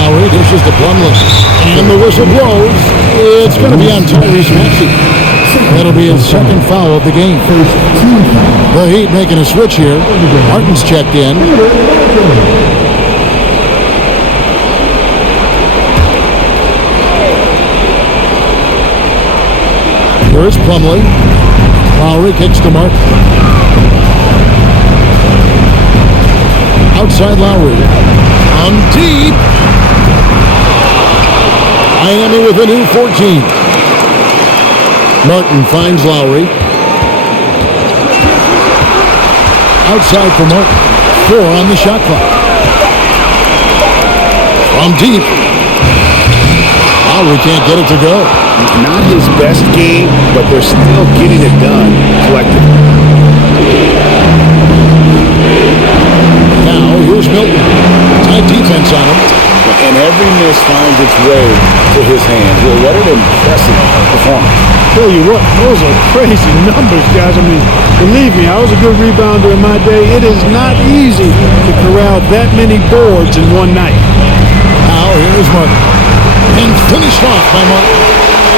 Lowry dishes to Plumlee. And the whistle blows. It's going to be on Tyrese Maxey. That'll be his second foul of the game. The Heat making a switch here. Martin's checked in. Here's Plumlee. Lowry kicks to Martin. Outside Lowry. On deep. Miami with a new 14. Martin finds Lowry. Outside for Martin. 4 on the shot clock. From deep. Lowry can't get it to go. Not his best game, but they're still getting it done collectively. Now, here's Milton. Tight defense on him. And every miss finds its way to his hand. Well, what an impressive performance. Tell you what, those are crazy numbers, guys. I mean, believe me, I was a good rebounder in my day. It is not easy to corral that many boards in one night. Now, here's Martin. And finished off by Martin.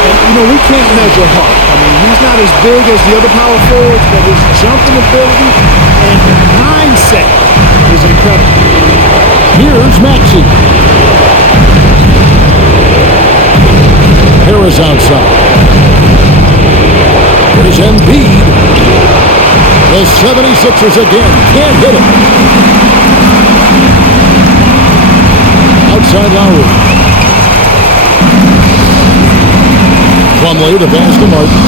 And, you know, we can't measure Hart. I mean, he's not as big as the other power forwards, but his jumping ability and mindset is incredible. Here's Maxey. Harris outside. Here's Embiid. The 76ers again can't hit it. Outside Lowry. Plumlee, the pass to Martin.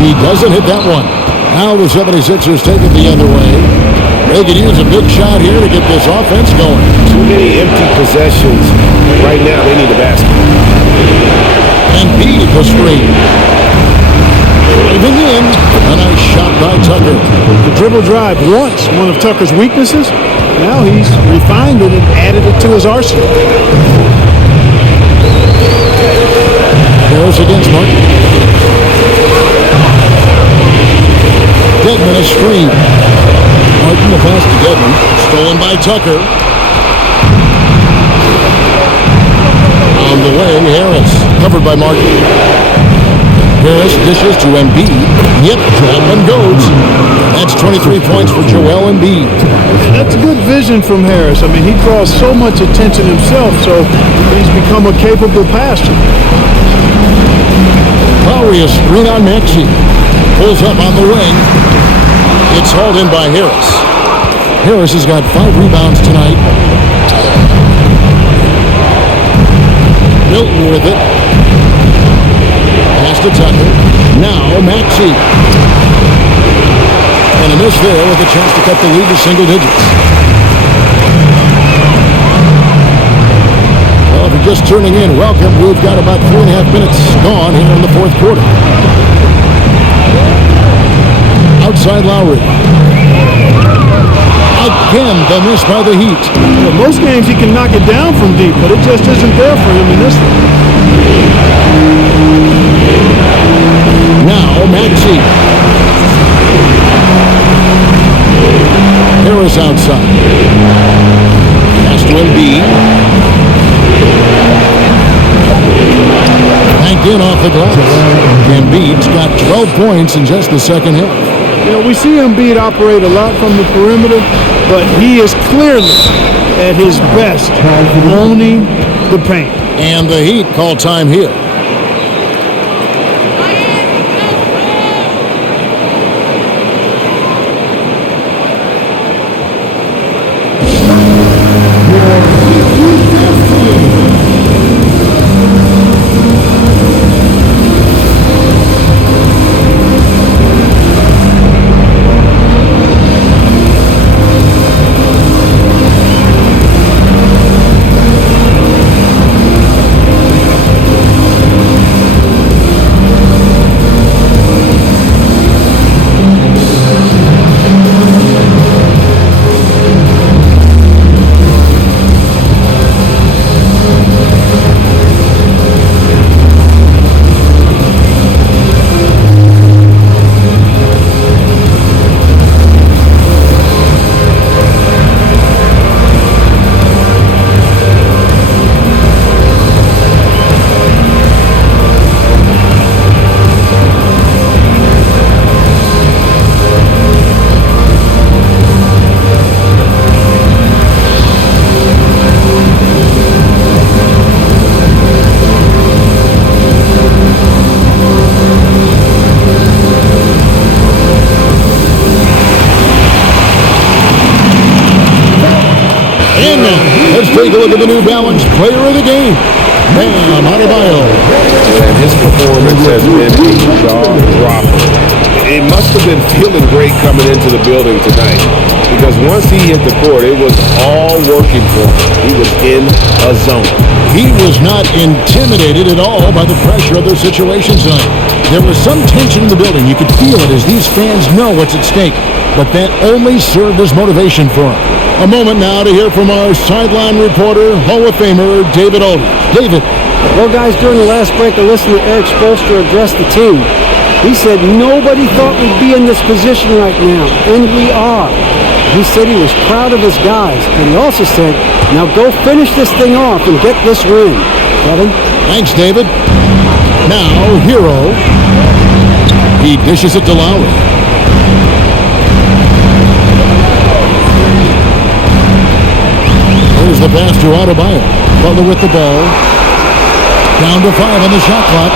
He doesn't hit that one. Now the 76ers take it the other way. They could use a big shot here to get this offense going. Too many empty possessions. Right now, they need a basket. Embiid the screen. Driving in. A nice shot by Tucker. The dribble drive once, one of Tucker's weaknesses. Now he's refined it and added it to his arsenal. Harris against Martin. Dedmon a screen. Martin the pass to Dedmon. Stolen by Tucker. On the way, Harris. Covered by Martin. Harris dishes to Embiid. Yep, that one goes. That's 23 points for Joel Embiid. That's good vision from Harris. I mean, he draws so much attention himself, so he's become a capable passer. Lowry a screen on Maxey. Pulls up on the wing. It's hauled in by Harris. Harris has got 5 rebounds tonight. Milton with it. Pass to Tucker. Now Maxey. And a miss there with a chance to cut the lead to single digits. Well, if you're just turning in, welcome. We've got about 3.5 minutes gone here in the fourth quarter. Outside Lowry. Again, the miss by the Heat. Well, most games he can knock it down from deep, but it just isn't there for him in this one. Now Maxey. Harris outside. Pass to Embiid. Banked in off the glass. Embiid's got 12 points in just the second half. You know, we see Embiid operate a lot from the perimeter, but he is clearly at his best owning the paint. And the Heat call time here. Take a look at the New Balance player of the game, Bam Adebayo. And his performance has been a jaw-dropper. It must have been feeling great coming into the building tonight, because once he hit the court, it was all working for him. He was in a zone. He was not intimidated at all by the pressure of their situation tonight. There was some tension in the building. You could feel it as these fans know what's at stake. But that only served as motivation for him. A moment now to hear from our sideline reporter, Hall of Famer, David Aldridge. David. Well, guys, during the last break, I listened to Eric Spoelstra address the team. He said nobody thought we'd be in this position right now, and we are. He said he was proud of his guys, and he also said, now go finish this thing off and get this win. Kevin? Thanks, David. Now, Hero. He dishes it to Lowry. Here's the pass to Adebayo. Butler with the ball. Down to 5 on the shot clock.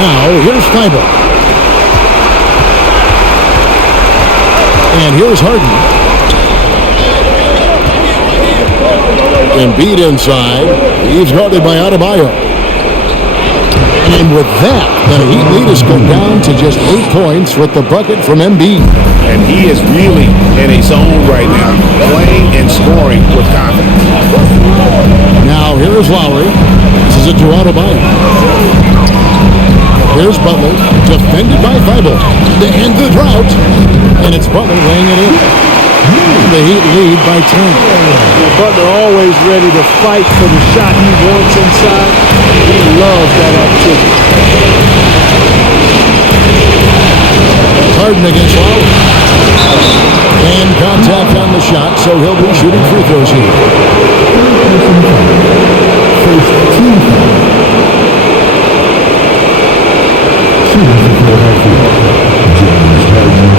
Now, here's Thibault. And here's Harden. Embiid inside. He's guarded by Adebayo. And with that, the Heat lead has come down to just 8 points with the bucket from Embiid. And he is really in a zone right now, playing and scoring with confidence. Now, here is Lowry. This is it to Adebayo. Here's Butler, defended by Thibault. To end the drought, and it's Butler laying it in. The Heat lead by 10. Butler always ready to fight for the shot he wants inside. He loves that activity. Harden against Lowry. And contact on the shot, so he'll be shooting free throws here. First team foul. Shooting for Philadelphia, James Harden,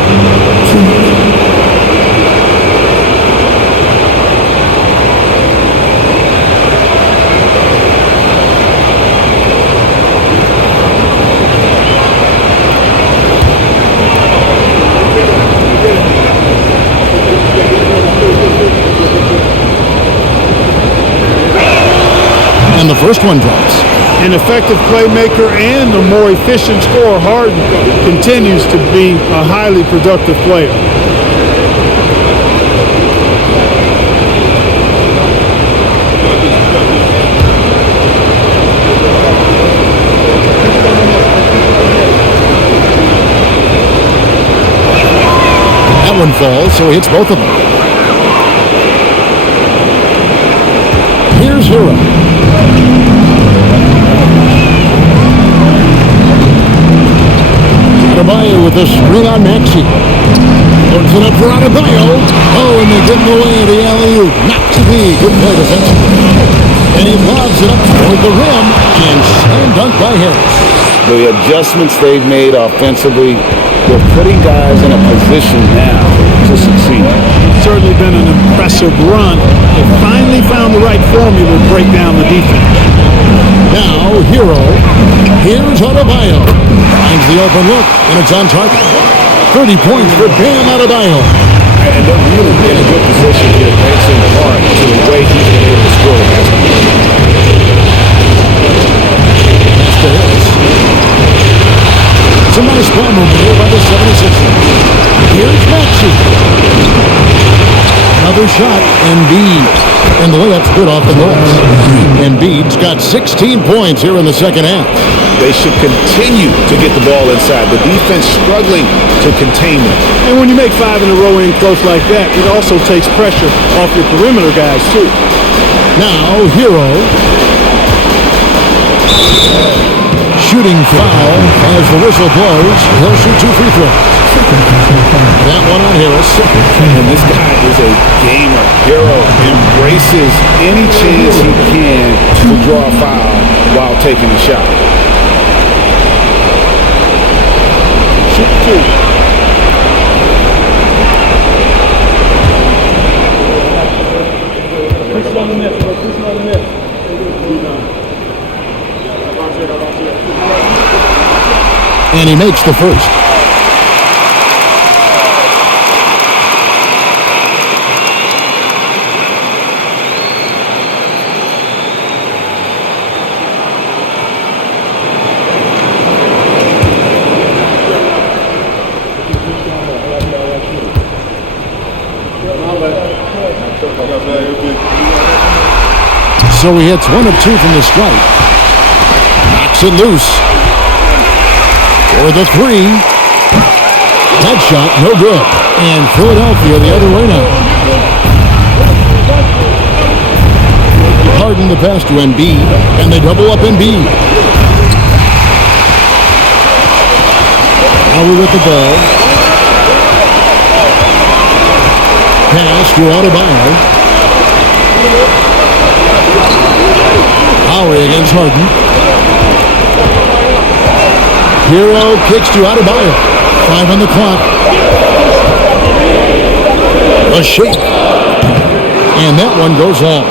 2. And the first one drops. An effective playmaker and a more efficient scorer, Harden continues to be a highly productive player. That one falls, so he hits both of them. Here's Hero. Adebayo with a screen on Maxey. Puts it up for Adebayo. Oh, and they get in the way of the alley-oop. Not to be. Good play defensively. And he lobs it up toward the rim. And slam dunk by Harris. The adjustments they've made offensively, they're putting guys in a position now to succeed. Certainly been an impressive run. They finally found the right formula to break down the defense. Now, Hero. Here's Adebayo. Finds the open look, and it's on target. 30 points for Bam Adebayo. And they're really in a good position here, thanks in part to the way he's been able to score the basketball. That's to Harris. It's a nice ball move here by the 76ers. Here's Maxey. Another shot, Embiid. And the layup's good off the glass. Embiid's got 16 points here in the second half. They should continue to get the ball inside. The defense struggling to contain them. And when you make 5 in a row in close like that, it also takes pressure off your perimeter guys, too. Now, Hero. Shooting foul as the whistle blows. He'll shoot 2 free throws. That one on Harris. And this guy is a gamer. Hero embraces any chance he can to draw a foul while taking a shot. Shoot 2. And he makes the first. So he hits 1 of 2 from the stripe. Knocks it loose. For the 3. That shot, no good. And Philadelphia the other way now. Harden the pass to Embiid, and they double up Embiid. Lowry with the ball. Pass to Adebayo. Lowry against Harden. Hero kicks to Adebayo. 5 on the clock. A shake. And that one goes long.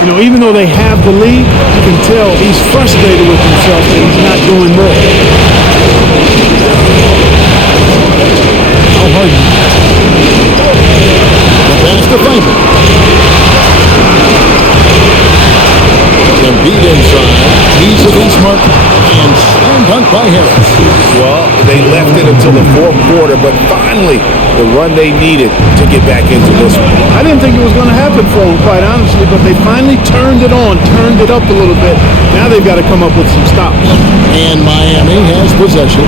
You know, even though they have the lead, you can tell he's frustrated with himself that he's not doing more. Now Harden. The pass to Franklin. Embiid inside. He's against Martin. And slam dunk by Harris. Well, they left it until the fourth quarter, but finally the run they needed to get back into this one. I didn't think it was going to happen for them, quite honestly, but they finally turned it on, turned it up a little bit. Now they've got to come up with some stops. And Miami has possession.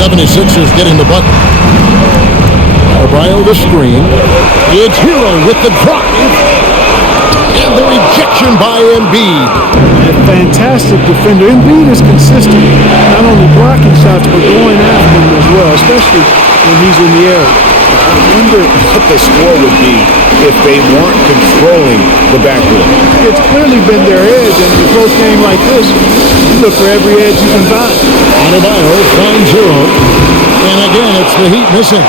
76ers getting the bucket. Adebayo the screen. It's Hero with the drive. And the rejection by Embiid. A fantastic defender. Embiid is consistent, not only blocking shots, but going after them as well, especially when he's in the area. I wonder what the score would be if they weren't controlling the backcourt. It's clearly been their edge, and in a close game like this, you look for every edge you can find. Adebayo finds Hero. And again, it's the Heat missing.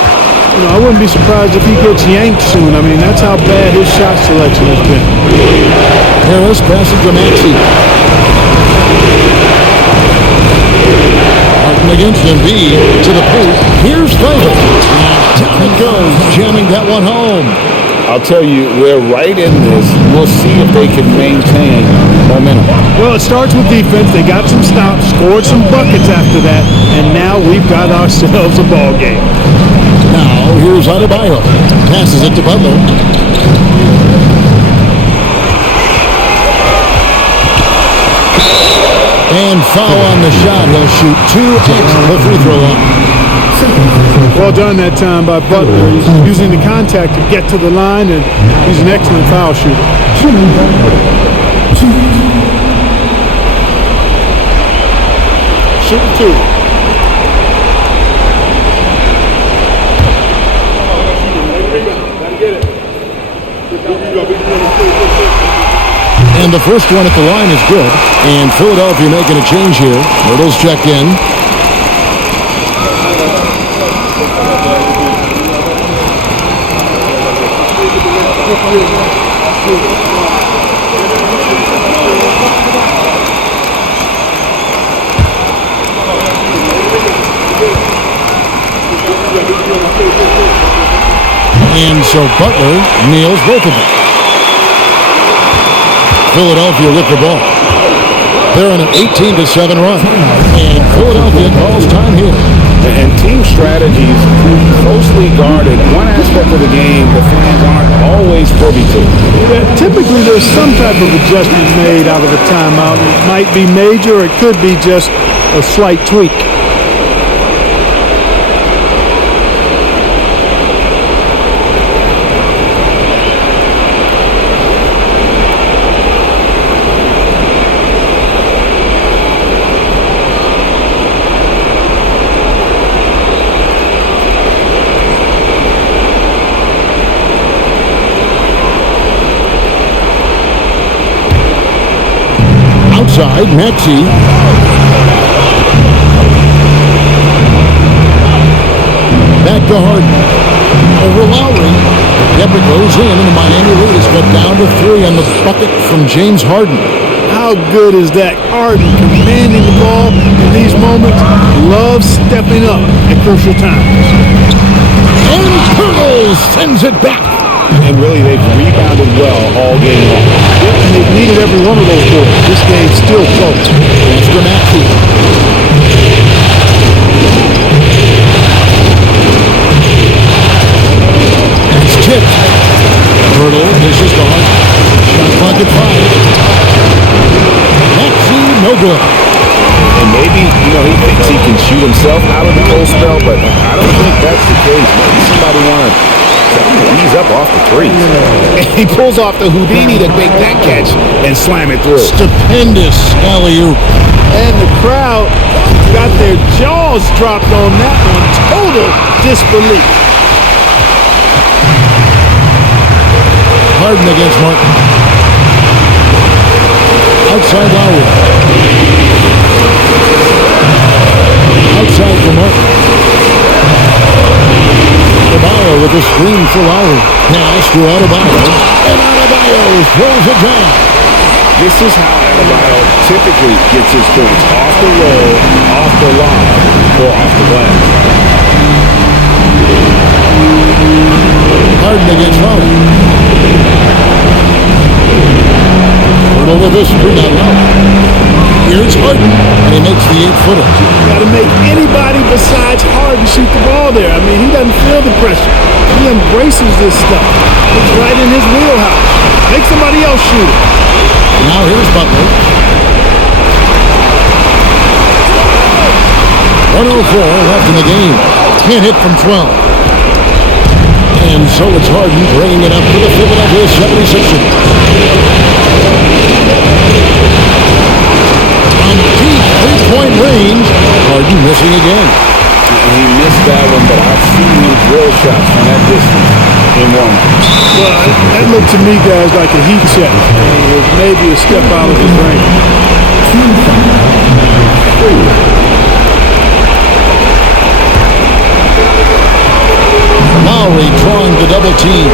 You know, I wouldn't be surprised if he gets yanked soon. I mean, that's how bad his shot selection has been. Harris passes to Maxey. Martin against Embiid to the post. Here's Favor. Down it goes, jamming that one home. I'll tell you, we're right in this. We'll see if they can maintain momentum. Well, it starts with defense. They got some stops, scored some buckets after that, and now we've got ourselves a ball game. Now, here's Adebayo. Passes it to Butler. And foul on the shot. He'll shoot 2 at the free throw line. Well done that time by Butler. He's using the contact to get to the line, and he's an excellent foul shooter. Shooting 2. And the first one at the line is good. And Philadelphia making a change here. Hurdles check in. And so Butler nails both of them. Philadelphia with the ball. They're on an 18-7 run. And Philadelphia calls time here. And team strategies closely guarded. One aspect of the game the fans aren't always privy to. Typically, there's some type of adjustment made out of a timeout. It might be major, or it could be just a slight tweak. Outside, Maxey. Back to Harden. Over Lowry. Deborah goes in, and the Miami lead is cut down to 3 on the bucket from James Harden. How good is that? Harden commanding the ball in these moments. Loves stepping up at crucial times. And Turtles sends it back. And really, they've rebounded well all game long. And they've needed every one of those goals. This game's still close. That's for Maxey. It's tipped. Hurdle dishes to Hart. Shot clock at 5. Maxey, no good. And maybe, he thinks he can shoot himself out of the cold spell, but I don't think that's the case. Maybe somebody want to ease up off the threes. And he pulls off the Houdini to make that catch and slam it through. Stupendous alley-oop. And the crowd got their jaws dropped on that one. Total disbelief. Harden against Martin. Outside Lowry. Outside for Martin. Adebayo with a screen for Lowry. Pass to Adebayo. And Adebayo throws it down. This is how Adebayo typically gets his points. Off the roll, off the lob, or off the glass. Harden against Lowry. Hurdle with a screen on Lowry. Here's Harden, and he makes the 8-footer. Got to make anybody besides Harden shoot the ball there. I mean, he doesn't feel the pressure. He embraces this stuff. It's right in his wheelhouse. Make somebody else shoot it. Now here's Butler. 1:04 left in the game. Can't hit from 12. And so it's Harden bringing it up to the Philadelphia 76ers. From deep three-point range, Harden missing again. He missed that one, but I've seen him drill shots from that distance in warm-up. Well, that looked to me, guys, like a heat check. It was maybe a step out of his range. Lowry drawing the double team.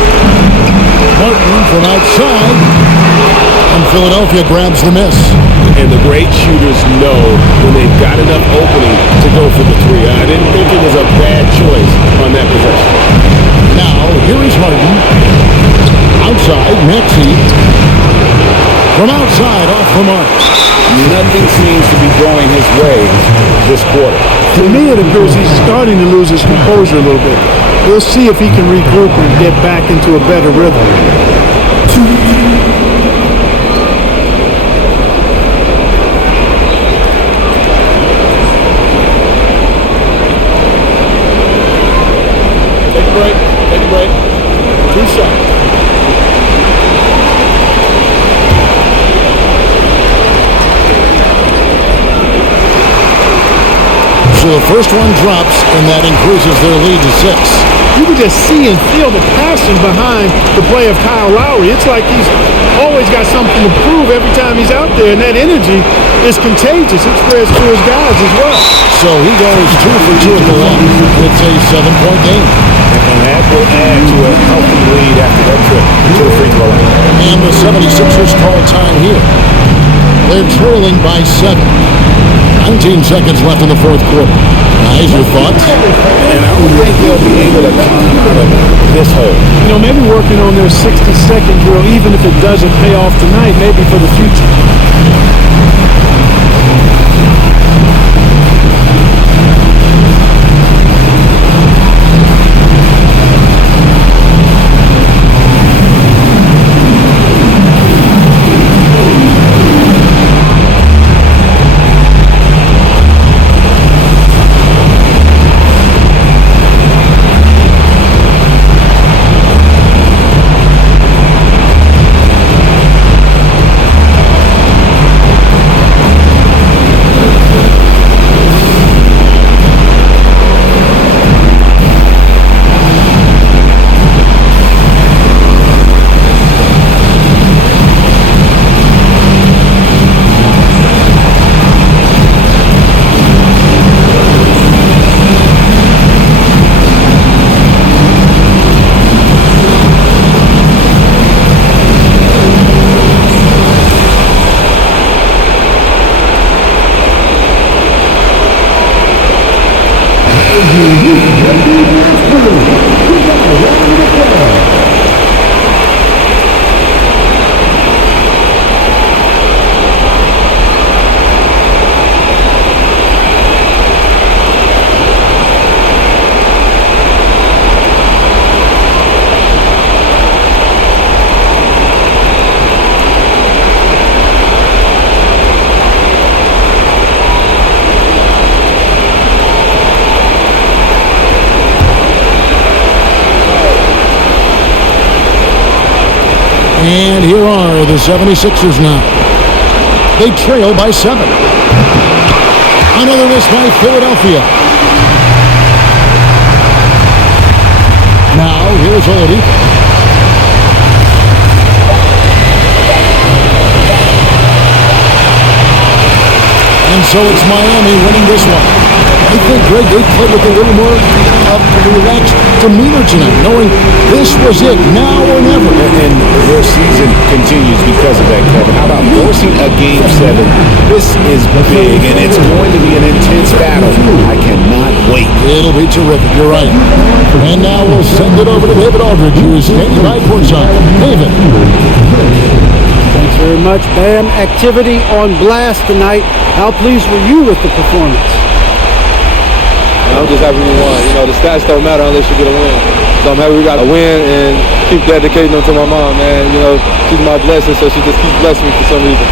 Martin from outside. And Philadelphia grabs the miss. And the great shooters know when they've got enough opening to go for the three. I didn't think it was a bad choice on that possession. Now, here is Harden. Outside, Maxey. From outside, off the mark. Nothing seems to be going his way this quarter. To me, it appears he's starting to lose his composure a little bit. We'll see if he can regroup and get back into a better rhythm. Take a break. Take a break. 2 shots. So the first one drops, and that increases their lead to 6. You can just see and feel the passion behind the play of Kyle Lowry. It's like he's always got something to prove every time he's out there, and that energy is contagious. It spreads to his guys as well. So he goes 2 for 2 at the line. It's a 7-point game. And that will add to a healthy lead after that trip to the free throw line. And the 76ers call time here. They're trailing by 7. 19 seconds left in the fourth quarter. Guys, your thoughts? And I don't think they'll be able to come out of this hole. You know, maybe working on their 60-second drill, even if it doesn't pay off tonight, maybe for the future. And here are the 76ers now. They trail by 7. Another miss by Philadelphia. Now, here's Oldie. And so it's Miami winning this one. I think, Greg, they played with a little more relaxed demeanor tonight, knowing this was it, now or never. And their season continues because of that, Kevin. How about forcing a Game 7? This is big, and it's going to be an intense battle. I cannot wait. It'll be terrific, you're right. And now we'll send it over to David Aldridge, who is standing by courtside. David. Thanks Very much. Bam, activity on blast tonight. How pleased were you with the performance? I'm just happy we won. You know, the stats don't matter unless you get a win. So I'm happy we got a win and keep dedicating them to my mom, man. You know, she's my blessing, so she just keeps blessing me for some reason.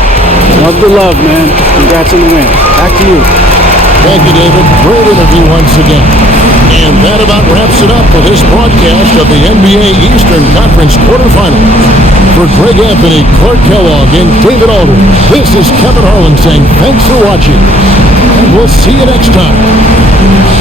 Love the love, man. Congrats on the win. Back to you. Thank you, David. Great interview once again. And that about wraps it up for this broadcast of the NBA Eastern Conference quarterfinals. For Greg Anthony, Clark Kellogg, and David Aldridge, this is Kevin Harlan saying thanks for watching, and we'll see you next time.